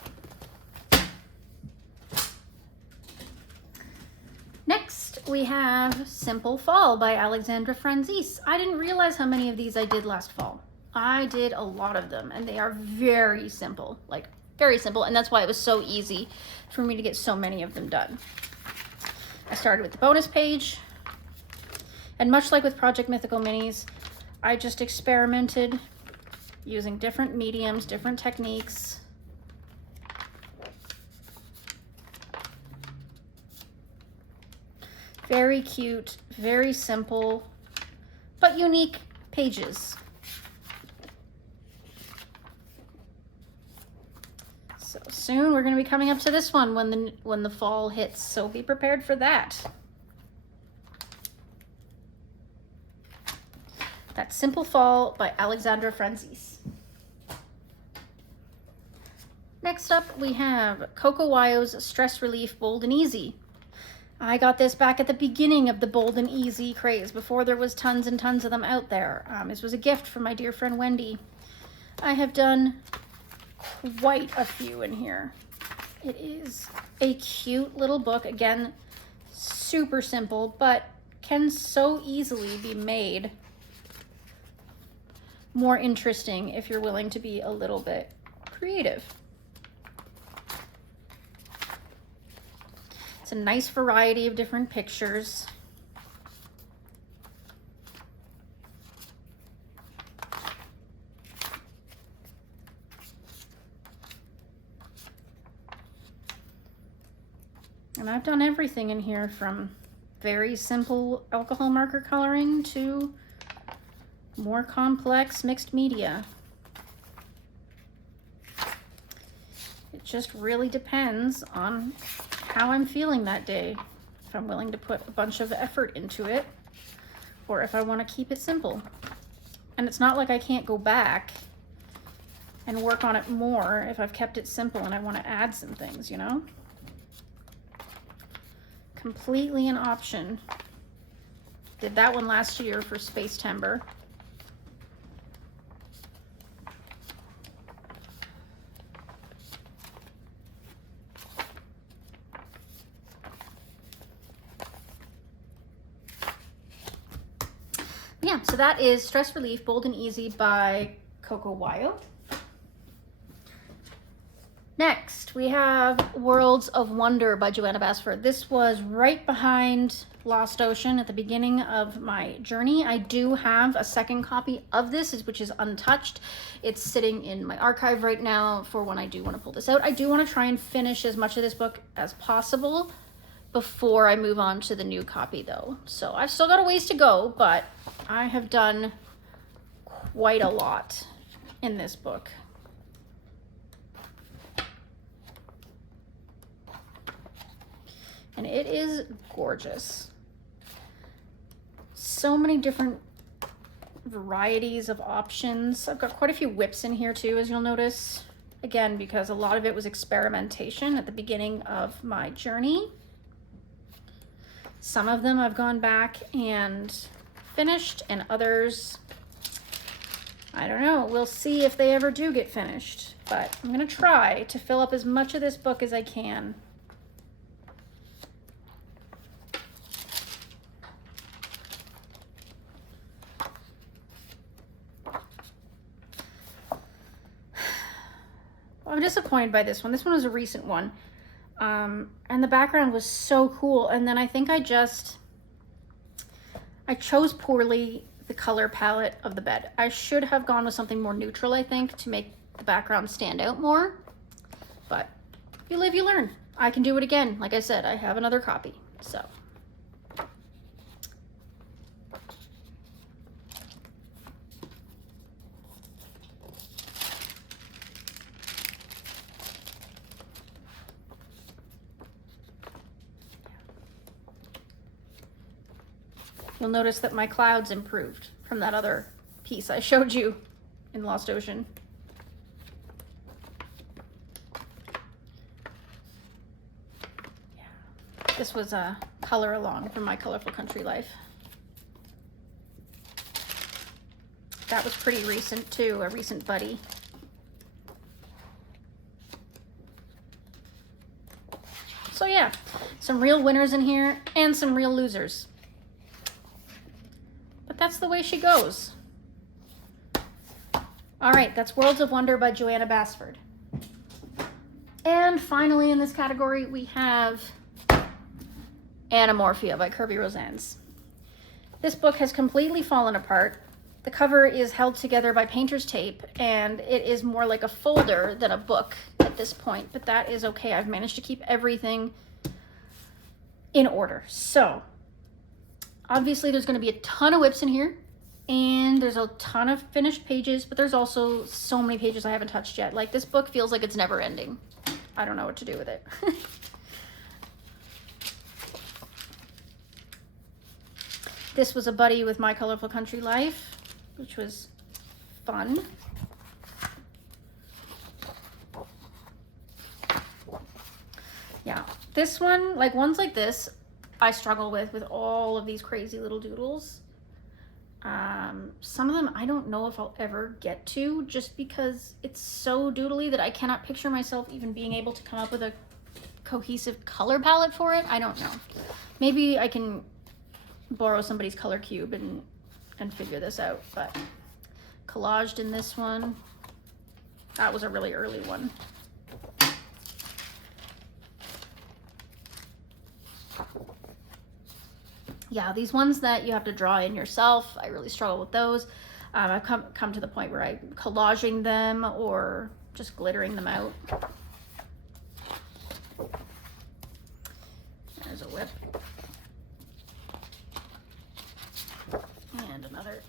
Next, we have Simple Fall by Alexandra Franzese. I didn't realize how many of these I did last fall. I did a lot of them, and they are very simple, like very simple, and that's why it was so easy for me to get so many of them done. I started with the bonus page, and much like with Project Mythical Minis, I just experimented using different mediums, different techniques. Very cute, very simple, but unique pages. So soon we're going to be coming up to this one when the fall hits, so be prepared for that. That's Simple Fall by Alexandra Franzese. Next up we have Coco Wyo's Stress Relief Bold and Easy. I got this back at the beginning of the Bold and Easy craze, before there was tons and tons of them out there. This was a gift from my dear friend Wendy. I have done quite a few in here. It is a cute little book. Again, super simple, but can so easily be made more interesting if you're willing to be a little bit creative. It's a nice variety of different pictures. And I've done everything in here from very simple alcohol marker coloring to more complex mixed media. It just really depends on how I'm feeling that day. If I'm willing to put a bunch of effort into it, or if I want to keep it simple. And it's not like I can't go back and work on it more if I've kept it simple and I want to add some things, you know? Completely an option. Did that one last year for Space Timber. Yeah, so that is Stress Relief Bold and Easy by Coco Wyo. Next, we have Worlds of Wonder by Joanna Basford. This was right behind Lost Ocean at the beginning of my journey. I do have a second copy of this, which is untouched. It's sitting in my archive right now for when I do want to pull this out. I do want to try and finish as much of this book as possible before I move on to the new copy though. So I've still got a ways to go, but I have done quite a lot in this book. And it is gorgeous. So many different varieties of options. I've got quite a few whips in here too, as you'll notice. Again, because a lot of it was experimentation at the beginning of my journey. Some of them I've gone back and finished, and others, I don't know. We'll see if they ever do get finished. But I'm gonna try to fill up as much of this book as I can. I'm disappointed by this one. This one was a recent one. And the background was so cool. And then I think I chose poorly the color palette of the bed. I should have gone with something more neutral, I think, to make the background stand out more. But you live, you learn. I can do it again. Like I said, I have another copy. So You'll notice that my clouds improved from that other piece I showed you in Lost Ocean. Yeah. This was a color along from My Colorful Country Life. That was pretty recent too, a recent buddy. So yeah, some real winners in here and some real losers. But that's the way she goes. All right, that's Worlds of Wonder by Joanna Basford. And finally in this category, we have Anamorphia by Kirby Rosannes. This book has completely fallen apart. The cover is held together by painter's tape, and it is more like a folder than a book at this point, but that is okay. I've managed to keep everything in order. So, obviously there's going to be a ton of whips in here, and there's a ton of finished pages, but there's also so many pages I haven't touched yet. Like, this book feels like it's never ending. I don't know what to do with it. This was a buddy with My Colorful Country Life, which was fun. Yeah, this one, like ones like this, I struggle with all of these crazy little doodles. Some of them I don't know if I'll ever get to, just because it's so doodly that I cannot picture myself even being able to come up with a cohesive color palette for it. I don't know. Maybe I can borrow somebody's color cube and figure this out, but collaged in this one. That was a really early one. Yeah, these ones that you have to draw in yourself, I really struggle with those. I've come to the point where I'm collaging them or just glittering them out. There's a whip. And another.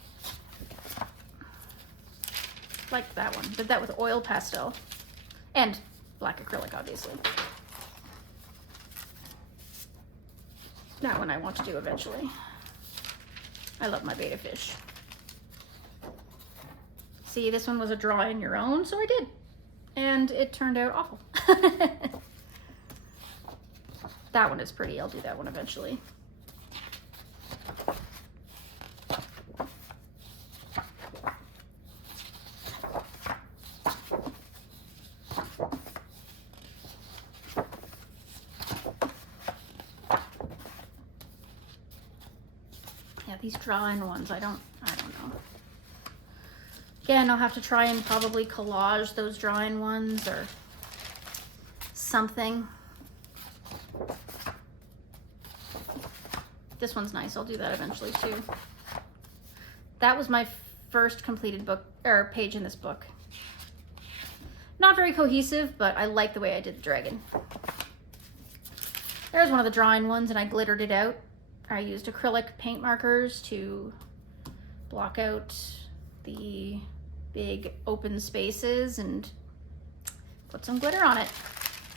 Like that one. Did that with oil pastel. And black acrylic, obviously. That one I want to do eventually. I love my betta fish. See, this one was a draw in your own, so I did. And it turned out awful. That one is pretty. I'll do that one eventually. These draw-in ones, I don't know. Again, I'll have to try and probably collage those draw-in ones or something. This one's nice. I'll do that eventually too. That was my first completed book or page in this book. Not very cohesive, but I like the way I did the dragon. There's one of the draw-in ones, and I glittered it out. I used acrylic paint markers to block out the big open spaces and put some glitter on it.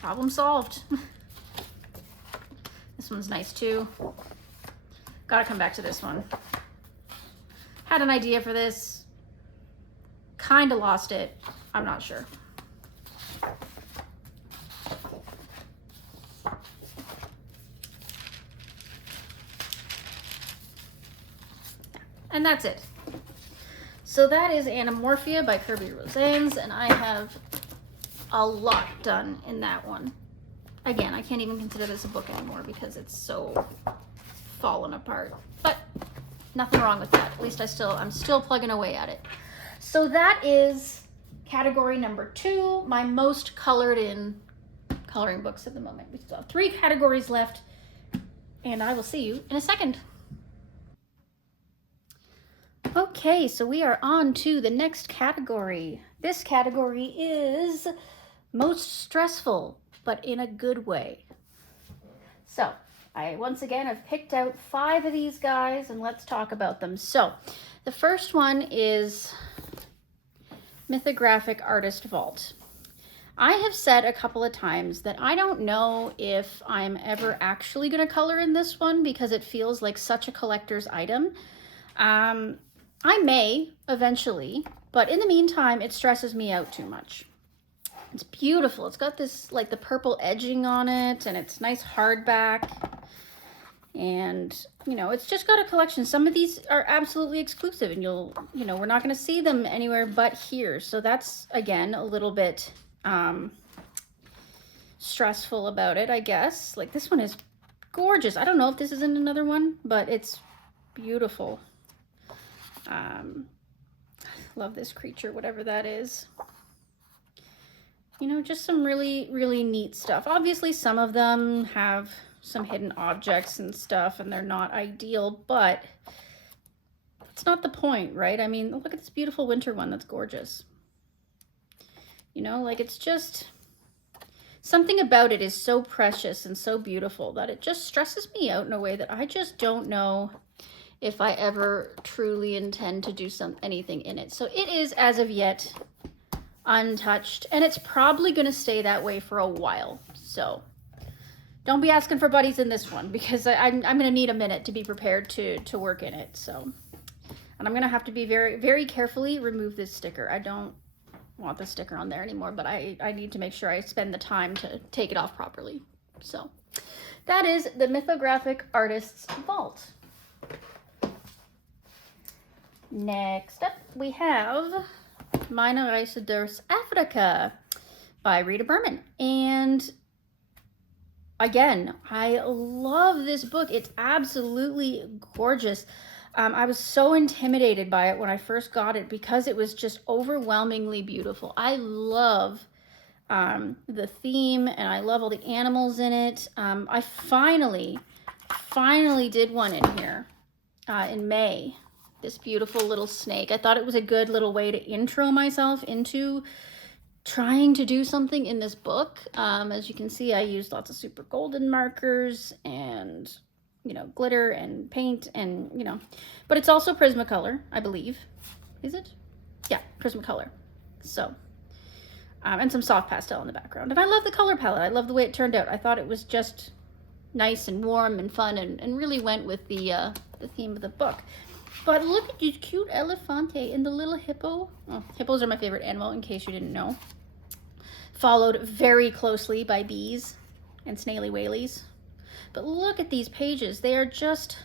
Problem solved. This one's nice too. Gotta come back to this one. Had an idea for this. Kinda lost it. I'm not sure. And that's it. So that is Anamorphia by Kirby Rosannes, and I have a lot done in that one. Again, I can't even consider this a book anymore because it's so fallen apart. But nothing wrong with that. At least I'm still plugging away at it. So that is category number 2, my most colored in coloring books at the moment. We still have 3 categories left, and I will see you in a second. Okay, so we are on to the next category. This category is most stressful, but in a good way. So, I once again have picked out 5 of these guys, and let's talk about them. So, the first one is Mythographic Artist Vault. I have said a couple of times that I don't know if I'm ever actually going to color in this one because it feels like such a collector's item. I may eventually, but in the meantime, it stresses me out too much. It's beautiful. It's got this, like, the purple edging on it, and it's nice hardback. And, you know, it's just got a collection. Some of these are absolutely exclusive, and we're not going to see them anywhere but here. So that's, again, a little bit stressful about it, I guess. Like, this one is gorgeous. I don't know if this is in another one, but it's beautiful. Love this creature, whatever that is. You know, just some really, really neat stuff. Obviously, some of them have some hidden objects and stuff, and they're not ideal, but it's not the point, right? I mean, look at this beautiful winter one. That's gorgeous. You know, like, it's just something about it is so precious and so beautiful that it just stresses me out in a way that I just don't know if I ever truly intend to do anything in it. So it is, as of yet, untouched, and it's probably going to stay that way for a while. So don't be asking for buddies in this one, because I'm going to need a minute to be prepared to work in it. So, and I'm going to have to be very, very carefully remove this sticker. I don't want the sticker on there anymore, but I need to make sure I spend the time to take it off properly. So that is the Mythographic Artist's Vault. Next up, we have Meine Reise durch Afrika by Rita Berman. And again, I love this book. It's absolutely gorgeous. I was so intimidated by it when I first got it because it was just overwhelmingly beautiful. I love the theme, and I love all the animals in it. I finally did one in here in May. This beautiful little snake. I thought it was a good little way to intro myself into trying to do something in this book. As you can see, I used lots of super golden markers and, you know, glitter and paint and, you know, but it's also Prismacolor, I believe. Is it? Yeah, Prismacolor. So, and some soft pastel in the background. And I love the color palette. I love the way it turned out. I thought it was just nice and warm and fun, and really went with the theme of the book. But look at these cute elefante and the little hippo. Oh, hippos are my favorite animal, in case you didn't know. Followed very closely by bees and snaily whaleys. But look at these pages. They are just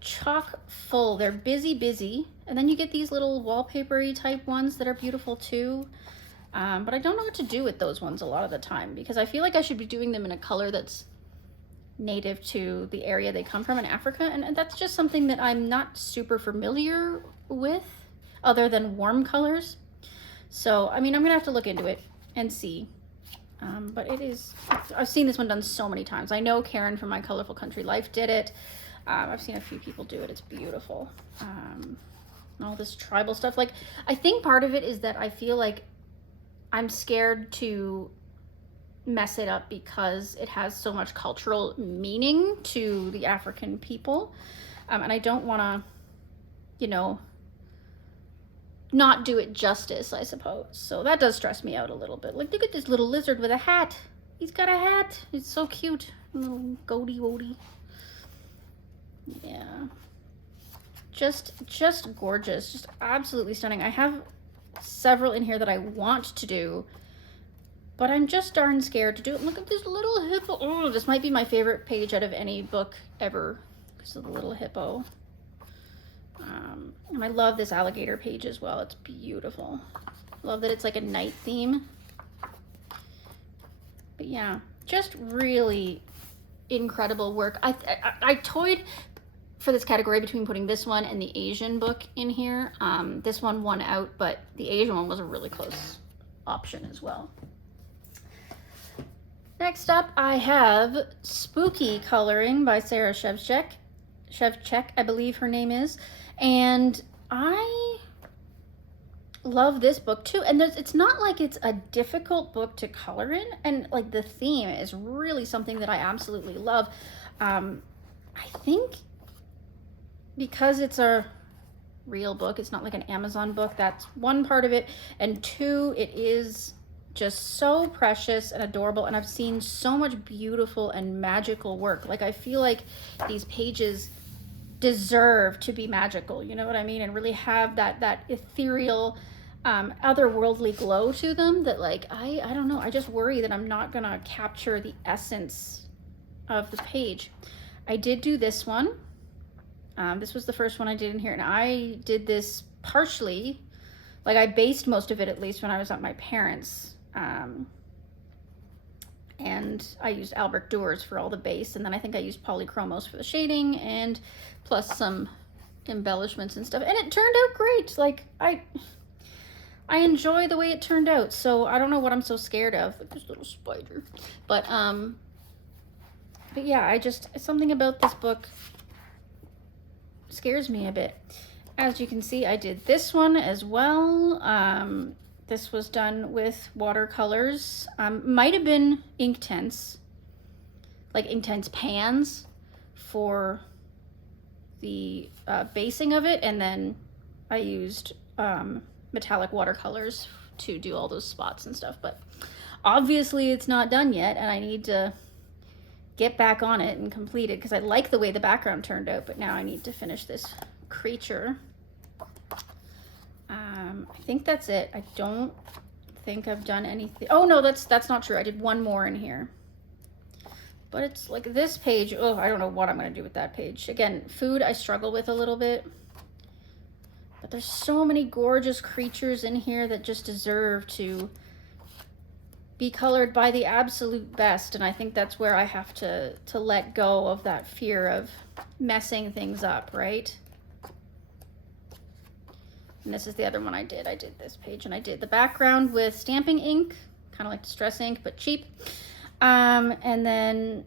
chock full. They're busy. And then you get these little wallpapery type ones that are beautiful too. But I don't know what to do with those ones a lot of the time, because I feel like I should be doing them in a color that's native to the area they come from in Africa, and that's just something that I'm not super familiar with other than warm colors. So I mean, I'm gonna have to look into it and see, but I've seen this one done so many times. I know Karen from My Colorful Country Life did it. I've seen a few people do it. It's beautiful. All this tribal stuff, like, I think part of it is that I feel like I'm scared to mess it up because it has so much cultural meaning to the African people, and I don't want to, you know, not do it justice, I suppose. So that does stress me out a little bit. Like, look at this little lizard with a hat. He's got a hat. It's so cute. A little goatee woaty. Yeah, just gorgeous. Just absolutely stunning. I have several in here that I want to do, but I'm just darn scared to do it. Look at this little hippo. Oh, this might be my favorite page out of any book ever because of the little hippo. And I love this alligator page as well. It's beautiful. Love that it's like a night theme. But yeah, just really incredible work. I toyed for this category between putting this one and the Asian book in here. This one won out, but the Asian one was a really close option as well. Next up, I have Spooky Coloring by Sarah Shevchek, I believe her name is. And I love this book too. And it's not like it's a difficult book to color in. And like, the theme is really something that I absolutely love. I think because it's a real book, it's not like an Amazon book. That's one part of it. And two, it is just so precious and adorable, and I've seen so much beautiful and magical work. Like, I feel like these pages deserve to be magical, you know what I mean, and really have that ethereal, otherworldly glow to them that, like, I don't know, I just worry that I'm not gonna capture the essence of the page. I did do this one. This was the first one I did in here, and I did this partially, like, I based most of it, at least when I was at my parents'. And I used Albrecht Dürer for all the base, and then I think I used polychromos for the shading, and plus some embellishments and stuff, and it turned out great. Like, I enjoy the way it turned out, so I don't know what I'm so scared of. Like this little spider. But yeah, something about this book scares me a bit. As you can see, I did this one as well. This was done with watercolors. Might have been Inktense, like Inktense pans for the basing of it, and then I used metallic watercolors to do all those spots and stuff. But obviously it's not done yet, and I need to get back on it and complete it, because I like the way the background turned out, but now I need to finish this creature. I think that's it. I don't think I've done anything. Oh no, that's not true. I did one more in here. But it's like this page. Oh, I don't know what I'm going to do with that page. Again, food I struggle with a little bit. But there's so many gorgeous creatures in here that just deserve to be colored by the absolute best. And I think that's where I have to let go of that fear of messing things up, right? And this is the other one I did. I did this page, and I did the background with stamping ink, kind of like distress ink, but cheap. And then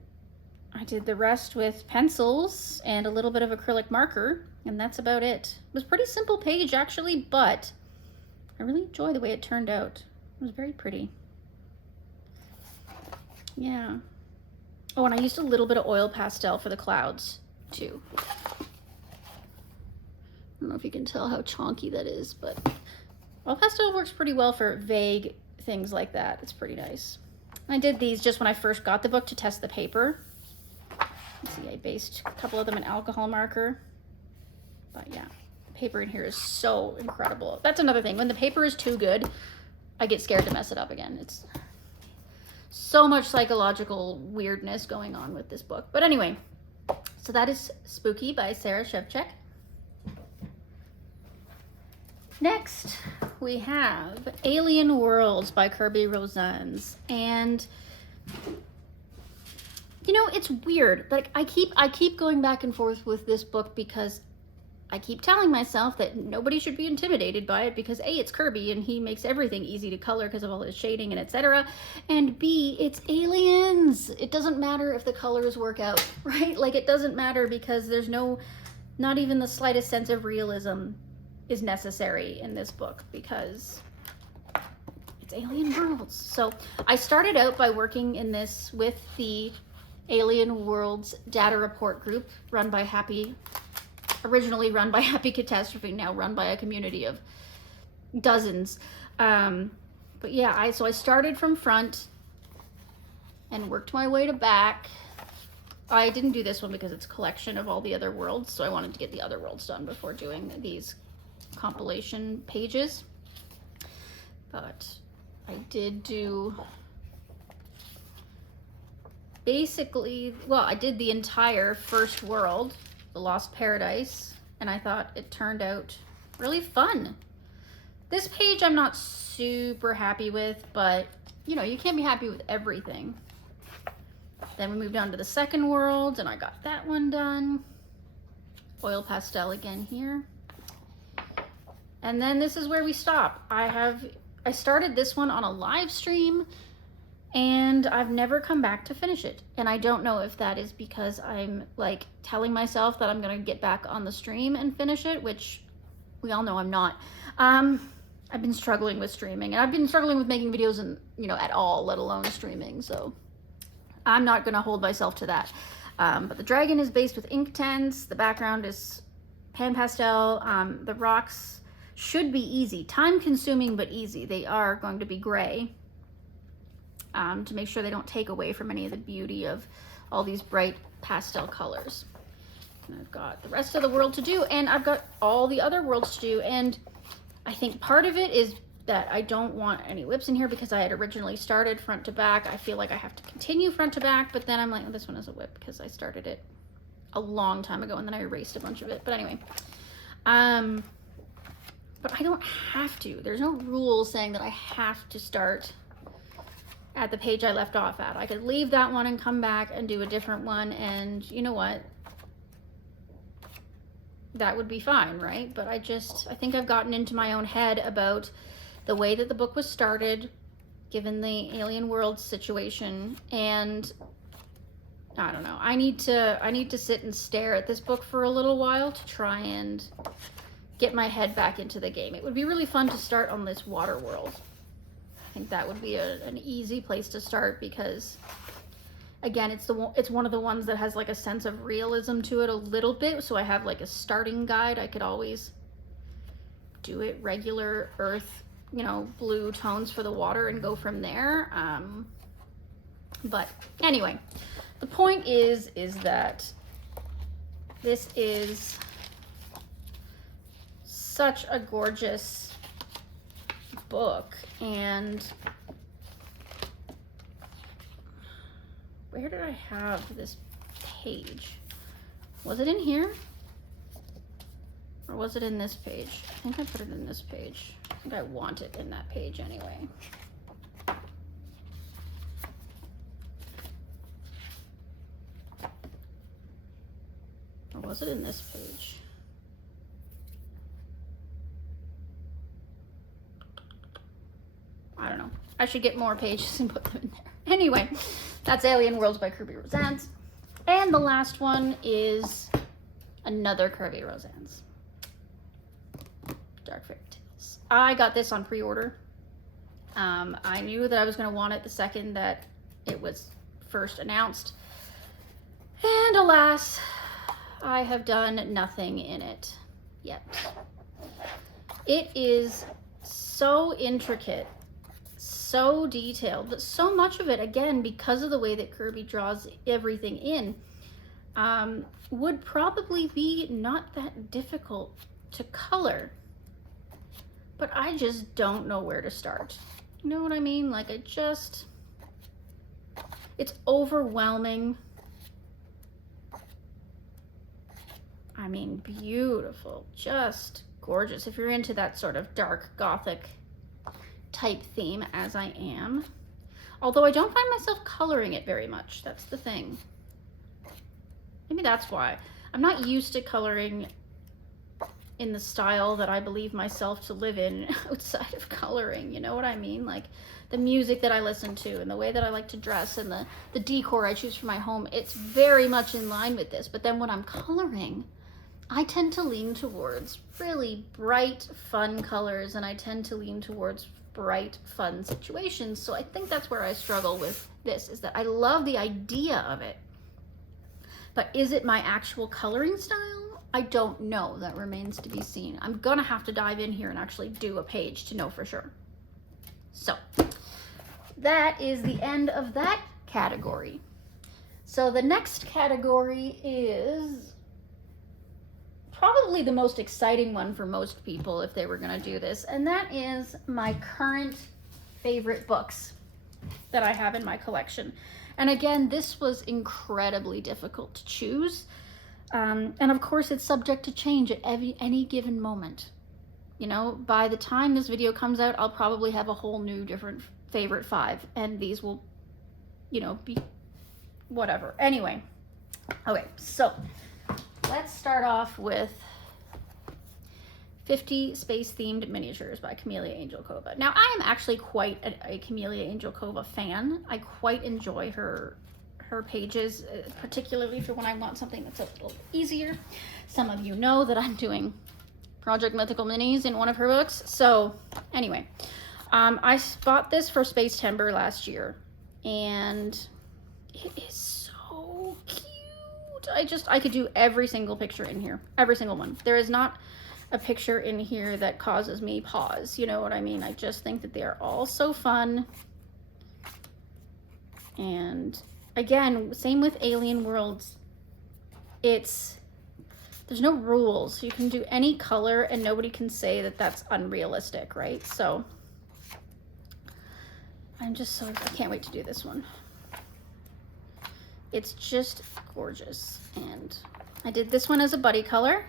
I did the rest with pencils and a little bit of acrylic marker, and that's about it. It was a pretty simple page, actually, but I really enjoy the way it turned out. It was very pretty. Yeah. Oh, and I used a little bit of oil pastel for the clouds, too. I don't know if you can tell how chonky that is, but oil pastel works pretty well for vague things like that. It's pretty nice. I did these just when I first got the book to test the paper. Let's see, I based a couple of them in alcohol marker. But yeah, the paper in here is so incredible. That's another thing. When the paper is too good, I get scared to mess it up again. It's so much psychological weirdness going on with this book. But anyway, so that is Spooky by Sarah Shevchuk. Next, we have Alien Worlds by Kirby Rosens. And you know, it's weird. Like, I keep going back and forth with this book because I keep telling myself that nobody should be intimidated by it because A, it's Kirby and he makes everything easy to color because of all his shading and etc. And B, it's aliens. It doesn't matter if the colors work out, right? Like, it doesn't matter because there's not even the slightest sense of realism is necessary in this book because it's Alien Worlds. So I started out by working in this with the Alien Worlds data report group originally run by Happy Catastrophe, now run by a community of dozens. But yeah, so I started from front and worked my way to back. I didn't do this one because it's a collection of all the other worlds, so I wanted to get the other worlds done before doing these compilation pages. But I did do basically, well, I did the entire first world, the Lost Paradise, and I thought it turned out really fun. This page I'm not super happy with, but you know, you can't be happy with everything. Then we moved on to the second world, and I got that one done. Oil pastel again here. And then this is where we stop. I started this one on a live stream, and I've never come back to finish it. And I don't know if that is because I'm like telling myself that I'm gonna get back on the stream and finish it, which we all know I'm not. I've been struggling with streaming, and I've been struggling with making videos and, you know, at all, let alone streaming. So I'm not gonna hold myself to that. But the dragon is based with Inktense. The background is pan pastel. The rocks should be easy, time consuming, but easy. They are going to be gray. to make sure they don't take away from any of the beauty of all these bright pastel colors. And I've got the rest of the world to do, and I've got all the other worlds to do. And I think part of it is that I don't want any whips in here because I had originally started front to back. I feel like I have to continue front to back, but then I'm like, oh, this one is a whip because I started it a long time ago and then I erased a bunch of it. But anyway, but I don't have to. There's no rule saying that I have to start at the page I left off at. I could leave that one and come back and do a different one, and you know what? That would be fine, right? But I think I've gotten into my own head about the way that the book was started, given the alien world situation, and I don't know. I need to sit and stare at this book for a little while to try and get my head back into the game. It would be really fun to start on this water world. I think that would be an easy place to start because, again, it's one of the ones that has like a sense of realism to it a little bit. So I have like a starting guide. I could always do it regular earth, you know, blue tones for the water and go from there. But anyway, the point is that this is such a gorgeous book. And where did I have this page? Was it in here? Or was it in this page? I think I put it in this page. I think I want it in that page anyway. Or was it in this page? I don't know. I should get more pages and put them in there. Anyway, that's Alien Worlds by Kirby Rosanz. And the last one is another Kirby Rosanz. Dark Fairy Tales. I got this on pre-order. I knew that I was going to want it the second that it was first announced. And alas, I have done nothing in it yet. It is so intricate, so detailed, but so much of it, again, because of the way that Kirby draws everything in, would probably be not that difficult to color. But I just don't know where to start. You know what I mean? Like, it's overwhelming. I mean, beautiful, just gorgeous. If you're into that sort of dark gothic type theme, as I am. Although I don't find myself coloring it very much. That's the thing. Maybe that's why. I'm not used to coloring in the style that I believe myself to live in outside of coloring. You know what I mean? Like the music that I listen to and the way that I like to dress and the decor I choose for my home. It's very much in line with this. But then when I'm coloring, I tend to lean towards really bright, fun colors, and I tend to lean towards bright, fun situations. So I think that's where I struggle with this, is that I love the idea of it. But is it my actual coloring style? I don't know. That remains to be seen. I'm gonna have to dive in here and actually do a page to know for sure. So that is the end of that category. So the next category is probably the most exciting one for most people if they were going to do this, and that is my current favorite books that I have in my collection. And again, this was incredibly difficult to choose, and of course it's subject to change at any given moment. You know, by the time this video comes out, I'll probably have a whole new different favorite 5, and these will, you know, be whatever. Anyway, okay, so let's start off with 50 space-themed miniatures by Camellia Angelkova. Now, I am actually quite a Camellia Angelkova fan. I quite enjoy her pages, particularly for when I want something that's a little easier. Some of you know that I'm doing Project Mythical Minis in one of her books. So anyway, I bought this for Space Timber last year, and it is so cute. I could do every single picture in here, every single one. There is not a picture in here that causes me pause. You know what I mean? I just think that they are all so fun. And again, same with Alien Worlds. There's no rules. You can do any color and nobody can say that that's unrealistic, right? So I can't wait to do this one. It's just gorgeous. And I did this one as a buddy color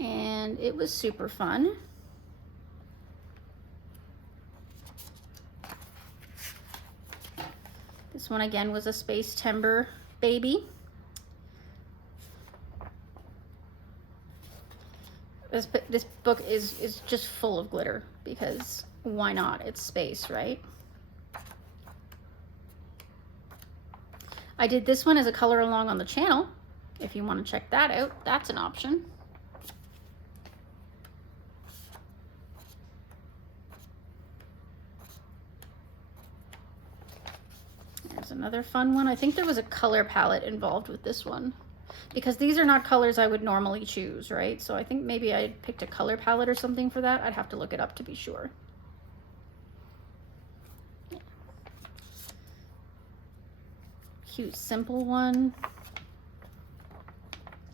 and it was super fun. This one again was a Space Timber baby. This book is just full of glitter because why not? It's space, right? I did this one as a color along on the channel. If you want to check that out, that's an option. There's another fun one. I think there was a color palette involved with this one because these are not colors I would normally choose, right? So I think maybe I picked a color palette or something for that. I'd have to look it up to be sure. Yeah. Cute, simple one.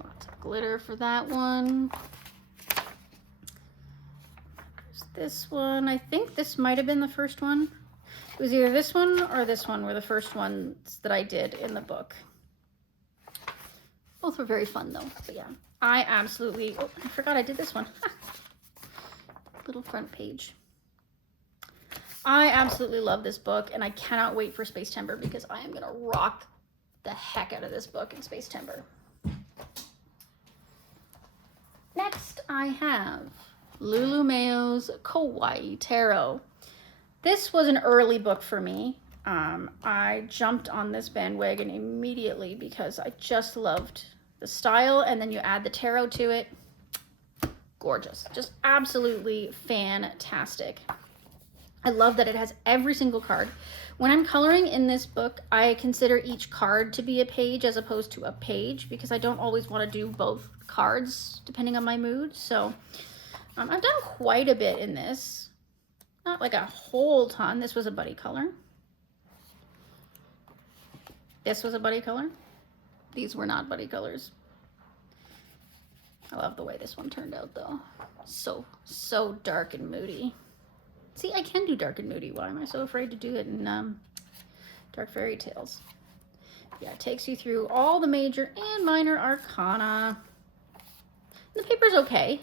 Lots of glitter for that one. There's this one. I think this might have been the first one. It was either this one or this one were the first ones that I did in the book. Both were very fun though, but yeah. I absolutely, oh, I forgot I did this one. Little front page. I absolutely love this book and I cannot wait for Space Timber because I am gonna rock the heck out of this book in Space Timber. Next I have Lulu Mayo's Kawaii Tarot. This was an early book for me. I jumped on this bandwagon immediately because I just loved the style, and then you add the tarot to it. Gorgeous, just absolutely fantastic. I love that it has every single card. When I'm coloring in this book, I consider each card to be a page as opposed to a page because I don't always want to do both cards depending on my mood. So I've done quite a bit in this. Not like a whole ton. This was a buddy color. This was a buddy color. These were not buddy colors. I love the way this one turned out though. So dark and moody. See, I can do dark and moody. Why am I so afraid to do it in Dark Fairy Tales? Yeah, it takes you through all the major and minor arcana. The paper's okay.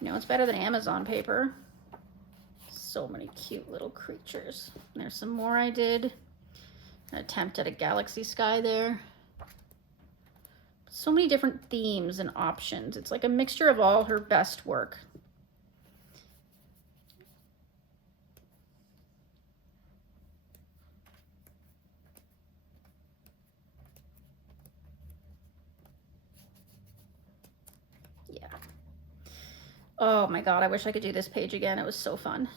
You know, it's better than Amazon paper. So many cute little creatures. And there's some more I did. An attempt at a galaxy sky there. So many different themes and options. It's like a mixture of all her best work. Yeah. Oh my God, I wish I could do this page again. It was so fun.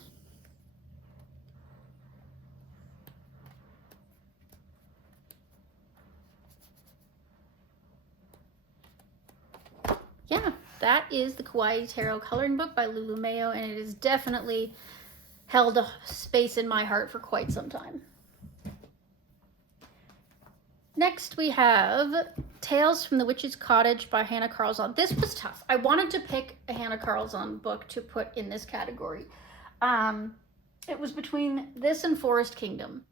Yeah, that is the Kawaii Tarot coloring book by Lulu Mayo, and it has definitely held a space in my heart for quite some time. Next we have Tales from the Witch's Cottage by Hannah Carlzon. This was tough. I wanted to pick a Hannah Carlzon book to put in this category. It was between this and Forest Kingdom.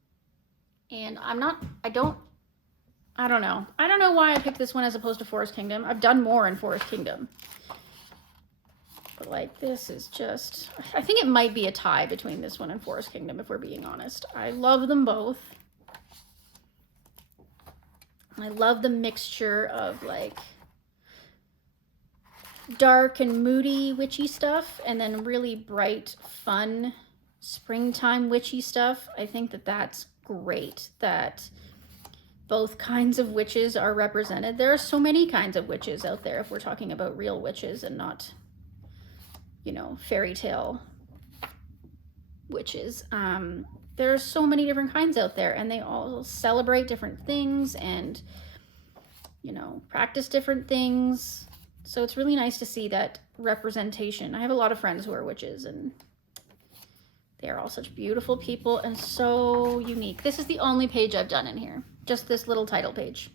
And I don't know. I don't know why I picked this one as opposed to Forest Kingdom. I've done more in Forest Kingdom. But like, this is just, I think it might be a tie between this one and Forest Kingdom, if we're being honest. I love them both. I love the mixture of like dark and moody witchy stuff and then really bright, fun springtime witchy stuff. I think that that's great that both kinds of witches are represented. There are so many kinds of witches out there if we're talking about real witches and not, you know, fairy tale witches. There are so many different kinds out there and they all celebrate different things and, you know, practice different things. So it's really nice to see that representation. I have a lot of friends who are witches and They are all such beautiful people and so unique. This is the only page I've done in here, just this little title page.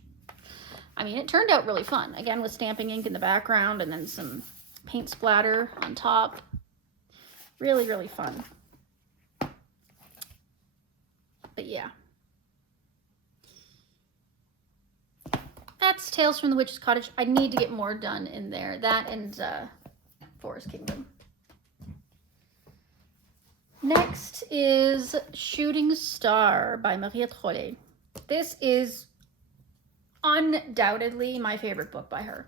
I mean, it turned out really fun. Again, with stamping ink in the background and then some paint splatter on top. Really, really fun. But yeah. That's Tales from the Witch's Cottage. I need to get more done in there. That and Forest Kingdom. Next is Shooting Star by Maria Trolle. This is undoubtedly my favorite book by her.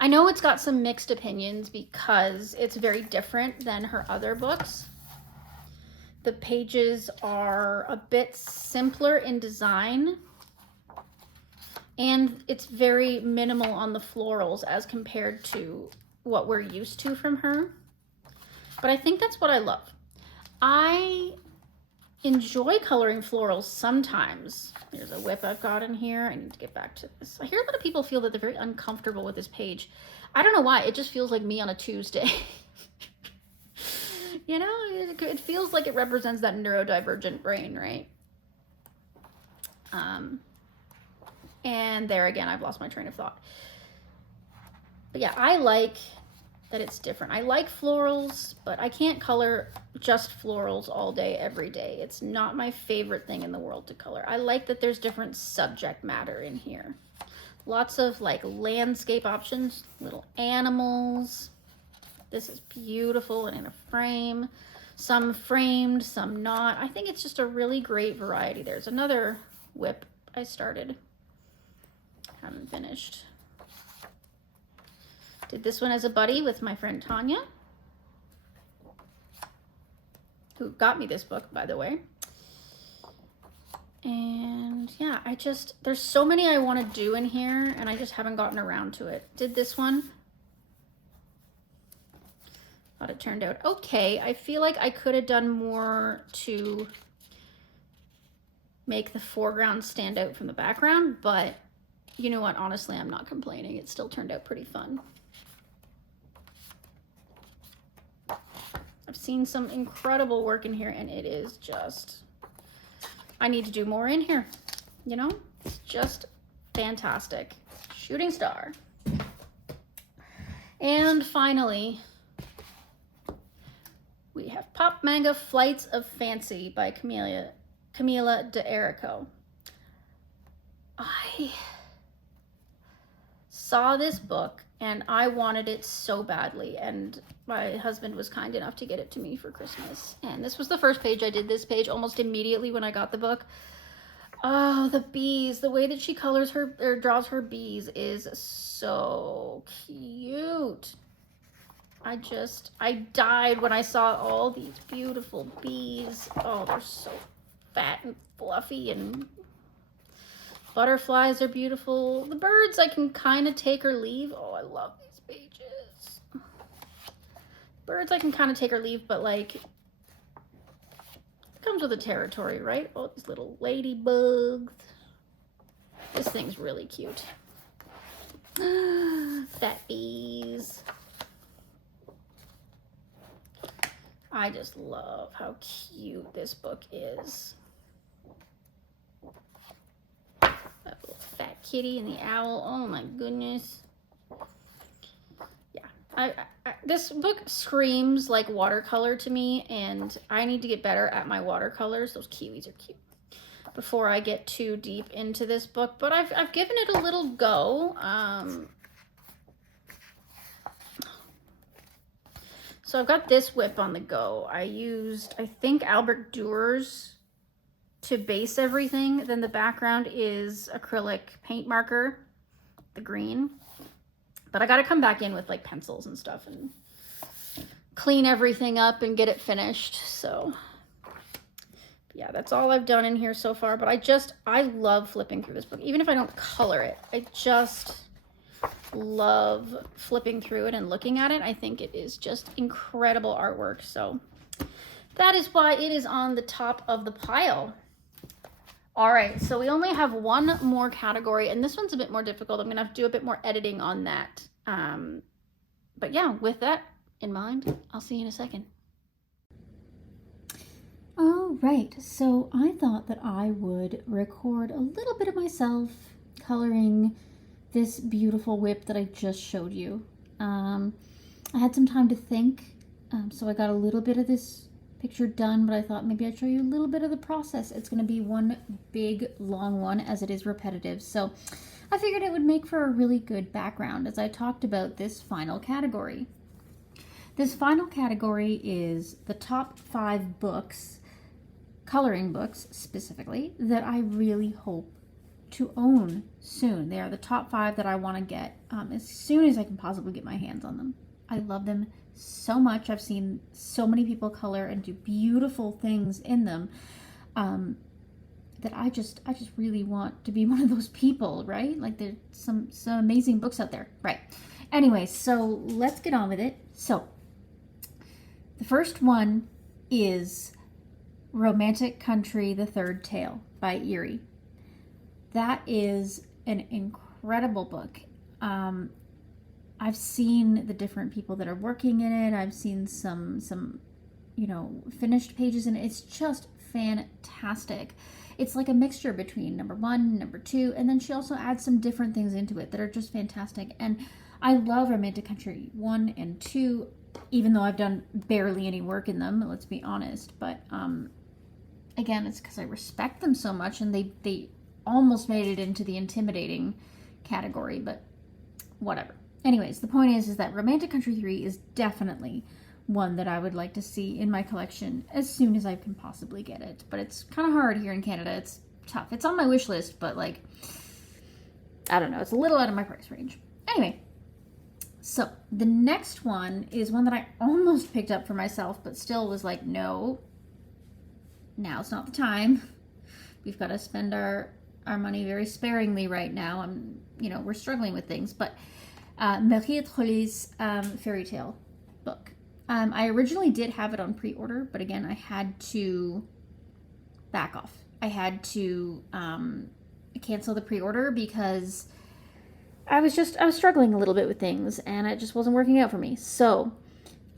I know it's got some mixed opinions because it's very different than her other books. The pages are a bit simpler in design, and it's very minimal on the florals as compared to what we're used to from her. But I think that's what I love. I enjoy coloring florals sometimes. There's a whip I've got in here. I need to get back to this. I hear a lot of people feel that they're very uncomfortable with this page. I don't know why. It just feels like me on a Tuesday. You know, it feels like it represents that neurodivergent brain, right? And there again, I've lost my train of thought. But yeah, I like that it's different. I like florals, but I can't color just florals all day, every day. It's not my favorite thing in the world to color. I like that there's different subject matter in here. Lots of like landscape options, little animals. This is beautiful and in a frame. Some framed, some not. I think it's just a really great variety. There's another whip I started. Haven't finished. Did this one as a buddy with my friend Tanya, who got me this book, by the way. And yeah, there's so many I want to do in here, and I just haven't gotten around to it. Did this one. Thought it turned out okay. I feel like I could have done more to make the foreground stand out from the background, but you know what? Honestly, I'm not complaining. It still turned out pretty fun. I've seen some incredible work in here, and it is just, I need to do more in here. You know, it's just fantastic. Shooting Star. And finally, we have Pop Manga Flights of Fancy by Camila D'Erico. I saw this book and I wanted it so badly, and my husband was kind enough to get it to me for Christmas. And this was the first page. I did this page almost immediately when I got the book. Oh, the bees, the way that she colors her or draws her bees is so cute. I died when I saw all these beautiful bees. Oh, they're so fat and fluffy, and butterflies are beautiful. The birds I can kind of take or leave. Oh, I love these pages. Birds I can kind of take or leave, but like, it comes with the territory, right? Oh, these little ladybugs. This thing's really cute. Fat bees. I just love how cute this book is. That little fat kitty and the owl. Oh my goodness. Yeah, this book screams like watercolor to me, and I need to get better at my watercolors. Those kiwis are cute. Before I get too deep into this book, but I've given it a little go. So I've got this whip on the go. I used, I think, Albert Durer to base everything. Then the background is acrylic paint marker, the green. But I got to come back in with like pencils and stuff and clean everything up and get it finished. So yeah, that's all I've done in here so far. But I love flipping through this book. Even if I don't color it, I just love flipping through it and looking at it. I think it is just incredible artwork. So that is why it is on the top of the pile. All right, so we only have one more category, and this one's a bit more difficult. I'm gonna have to do a bit more editing on that. But yeah, with that in mind, I'll see you in a second. All right, so I thought that I would record a little bit of myself coloring this beautiful whip that I just showed you. I had some time to think, so I got a little bit of this picture done, but I thought maybe I'd show you a little bit of the process. It's going to be one big long one as it is repetitive, so I figured it would make for a really good background as I talked about this final category. This final category is the top 5 books, coloring books specifically, that I really hope to own soon. They are the top 5 that I want to get as soon as I can possibly get my hands on them. I love them so much. I've seen so many people color and do beautiful things in them that I just really want to be one of those people, right? Like there's some amazing books out there, right? Anyway, so let's get on with it. So the first one is Romantic Country, The Third Tale by Eerie. That is an incredible book. I've seen the different people that are working in it. I've seen some finished pages, and it's just fantastic. It's like a mixture between number 1, number 2, and then she also adds some different things into it that are just fantastic. And I love Romantic Country 1 and 2, even though I've done barely any work in them, let's be honest. But again, it's because I respect them so much, and they almost made it into the intimidating category, but whatever. Anyways, the point is that Romantic Country 3 is definitely one that I would like to see in my collection as soon as I can possibly get it. But it's kind of hard here in Canada. It's tough. It's on my wish list, but like, I don't know. It's a little out of my price range. Anyway, so the next one is one that I almost picked up for myself, but still was like, no, now's not the time. We've got to spend our money very sparingly right now. We're struggling with things, but Marie Trollé's fairy tale book. I originally did have it on pre-order, but again, I had to back off. I had to cancel the pre-order because I was struggling a little bit with things, and it just wasn't working out for me. So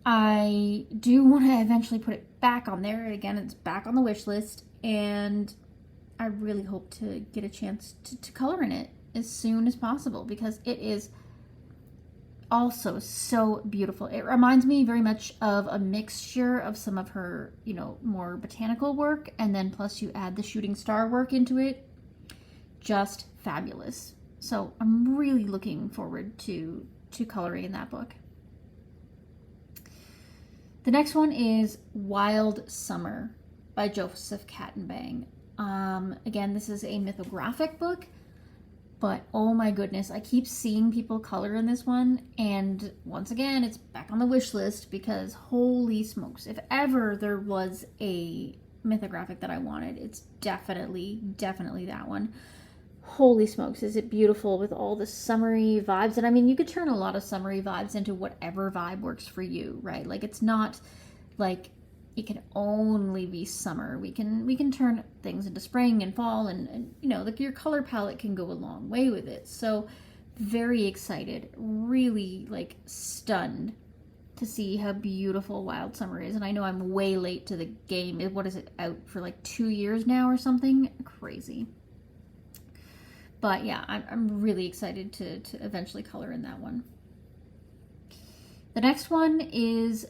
I do want to eventually put it back on there. Again, it's back on the wish list, and I really hope to get a chance to color in it as soon as possible because it is also so beautiful. It reminds me very much of a mixture of some of her, more botanical work, and then plus you add the shooting star work into it. Just fabulous. So I'm really looking forward to coloring in that book. The next one is Wild Summer by Joseph Kattenbang. Again, this is a mythographic book, but oh my goodness, I keep seeing people color in this one, and once again, it's back on the wish list because holy smokes, if ever there was a mythographic that I wanted, it's definitely that one. Holy smokes, is it beautiful with all the summery vibes. And I mean, you could turn a lot of summery vibes into whatever vibe works for you, right? Like, it's not like it can only be summer. We can turn things into spring and fall, and like your color palette can go a long way with it. So very excited, really like stunned to see how beautiful Wild Summer is. And I know I'm way late to the game. What is it, out for like 2 years now or something? Crazy. But yeah, I'm really excited to eventually color in that one. The next one is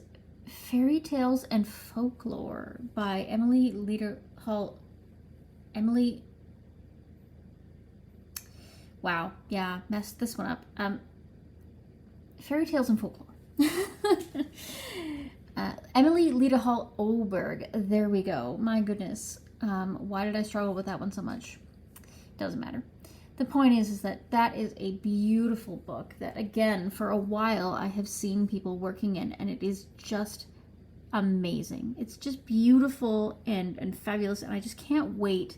Fairy Tales and Folklore by Emily Lederhall. Wow, yeah, messed this one up. Fairy Tales and Folklore. Emily Lederhall Oberg. There we go. My goodness. Why did I struggle with that one so much? Doesn't matter. The point is that is a beautiful book that, again, for a while I have seen people working in, and it is just amazing. It's just beautiful and fabulous, and I just can't wait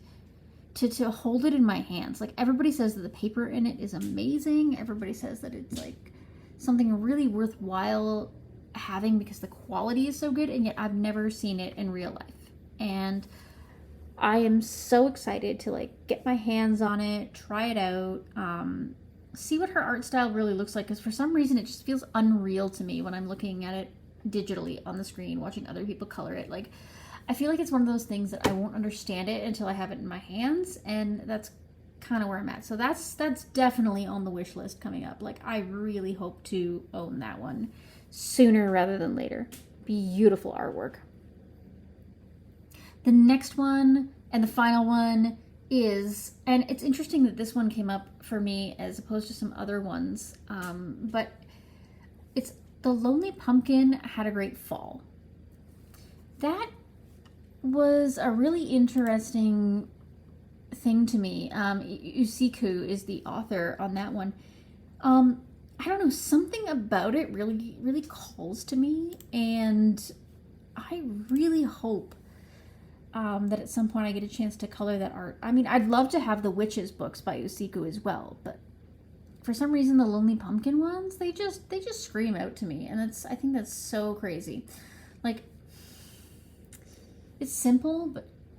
to hold it in my hands. Like, everybody says that the paper in it is amazing. Everybody says that it's like something really worthwhile having because the quality is so good, and yet I've never seen it in real life. And I am so excited to like get my hands on it, try it out, see what her art style really looks like, because for some reason it just feels unreal to me when I'm looking at it digitally on the screen, watching other people color it. Like, I feel like it's one of those things that I won't understand it until I have it in my hands, and that's kind of where I'm at. So that's definitely on the wish list coming up. Like, I really hope to own that one sooner rather than later. Beautiful artwork. The next one and the final one is, and it's interesting that this one came up for me as opposed to some other ones, but it's The Lonely Pumpkin Had a Great Fall. That was a really interesting thing to me. Usiku is the author on that one. I don't know, something about it really calls to me, and I really hope that at some point I get a chance to color that art. I mean, I'd love to have the Witches books by Usiku as well, but for some reason the Lonely Pumpkin ones, they just scream out to me, and I think that's so crazy. Like, it's simple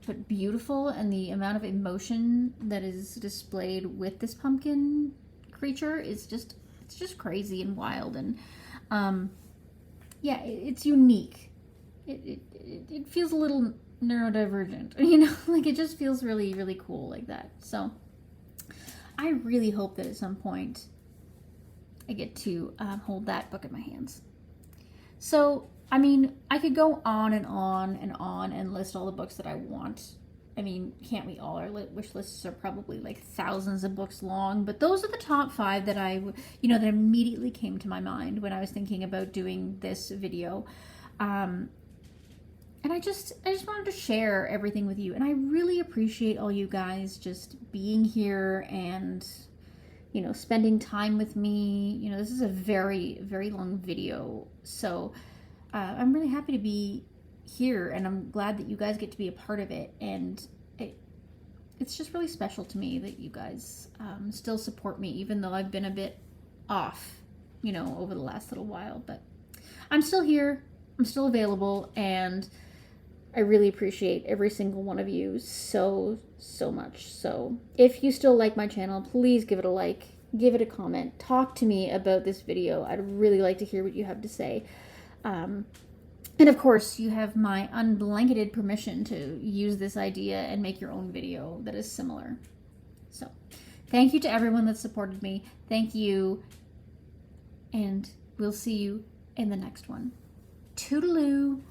but beautiful, and the amount of emotion that is displayed with this pumpkin creature is just crazy and wild, and yeah, it's unique. It feels a little neurodivergent, you know, like it just feels really cool like that. So I really hope that at some point I get to hold that book in my hands. So, I mean, I could go on and on and on and list all the books that I want. I mean, can't we all? Our wish lists are probably like thousands of books long, but those are the top 5 that that immediately came to my mind when I was thinking about doing this video. And I just wanted to share everything with you. And I really appreciate all you guys just being here and, spending time with me. This is a very long video. So I'm really happy to be here, and I'm glad that you guys get to be a part of it. And it's just really special to me that you guys still support me, even though I've been a bit off, over the last little while. But I'm still here. I'm still available, and I really appreciate every single one of you so much. So if you still like my channel, please give it a like, give it a comment, talk to me about this video. I'd really like to hear what you have to say. And of course, you have my unblanketed permission to use this idea and make your own video that is similar. So thank you to everyone that supported me. Thank you. And we'll see you in the next one. Toodaloo.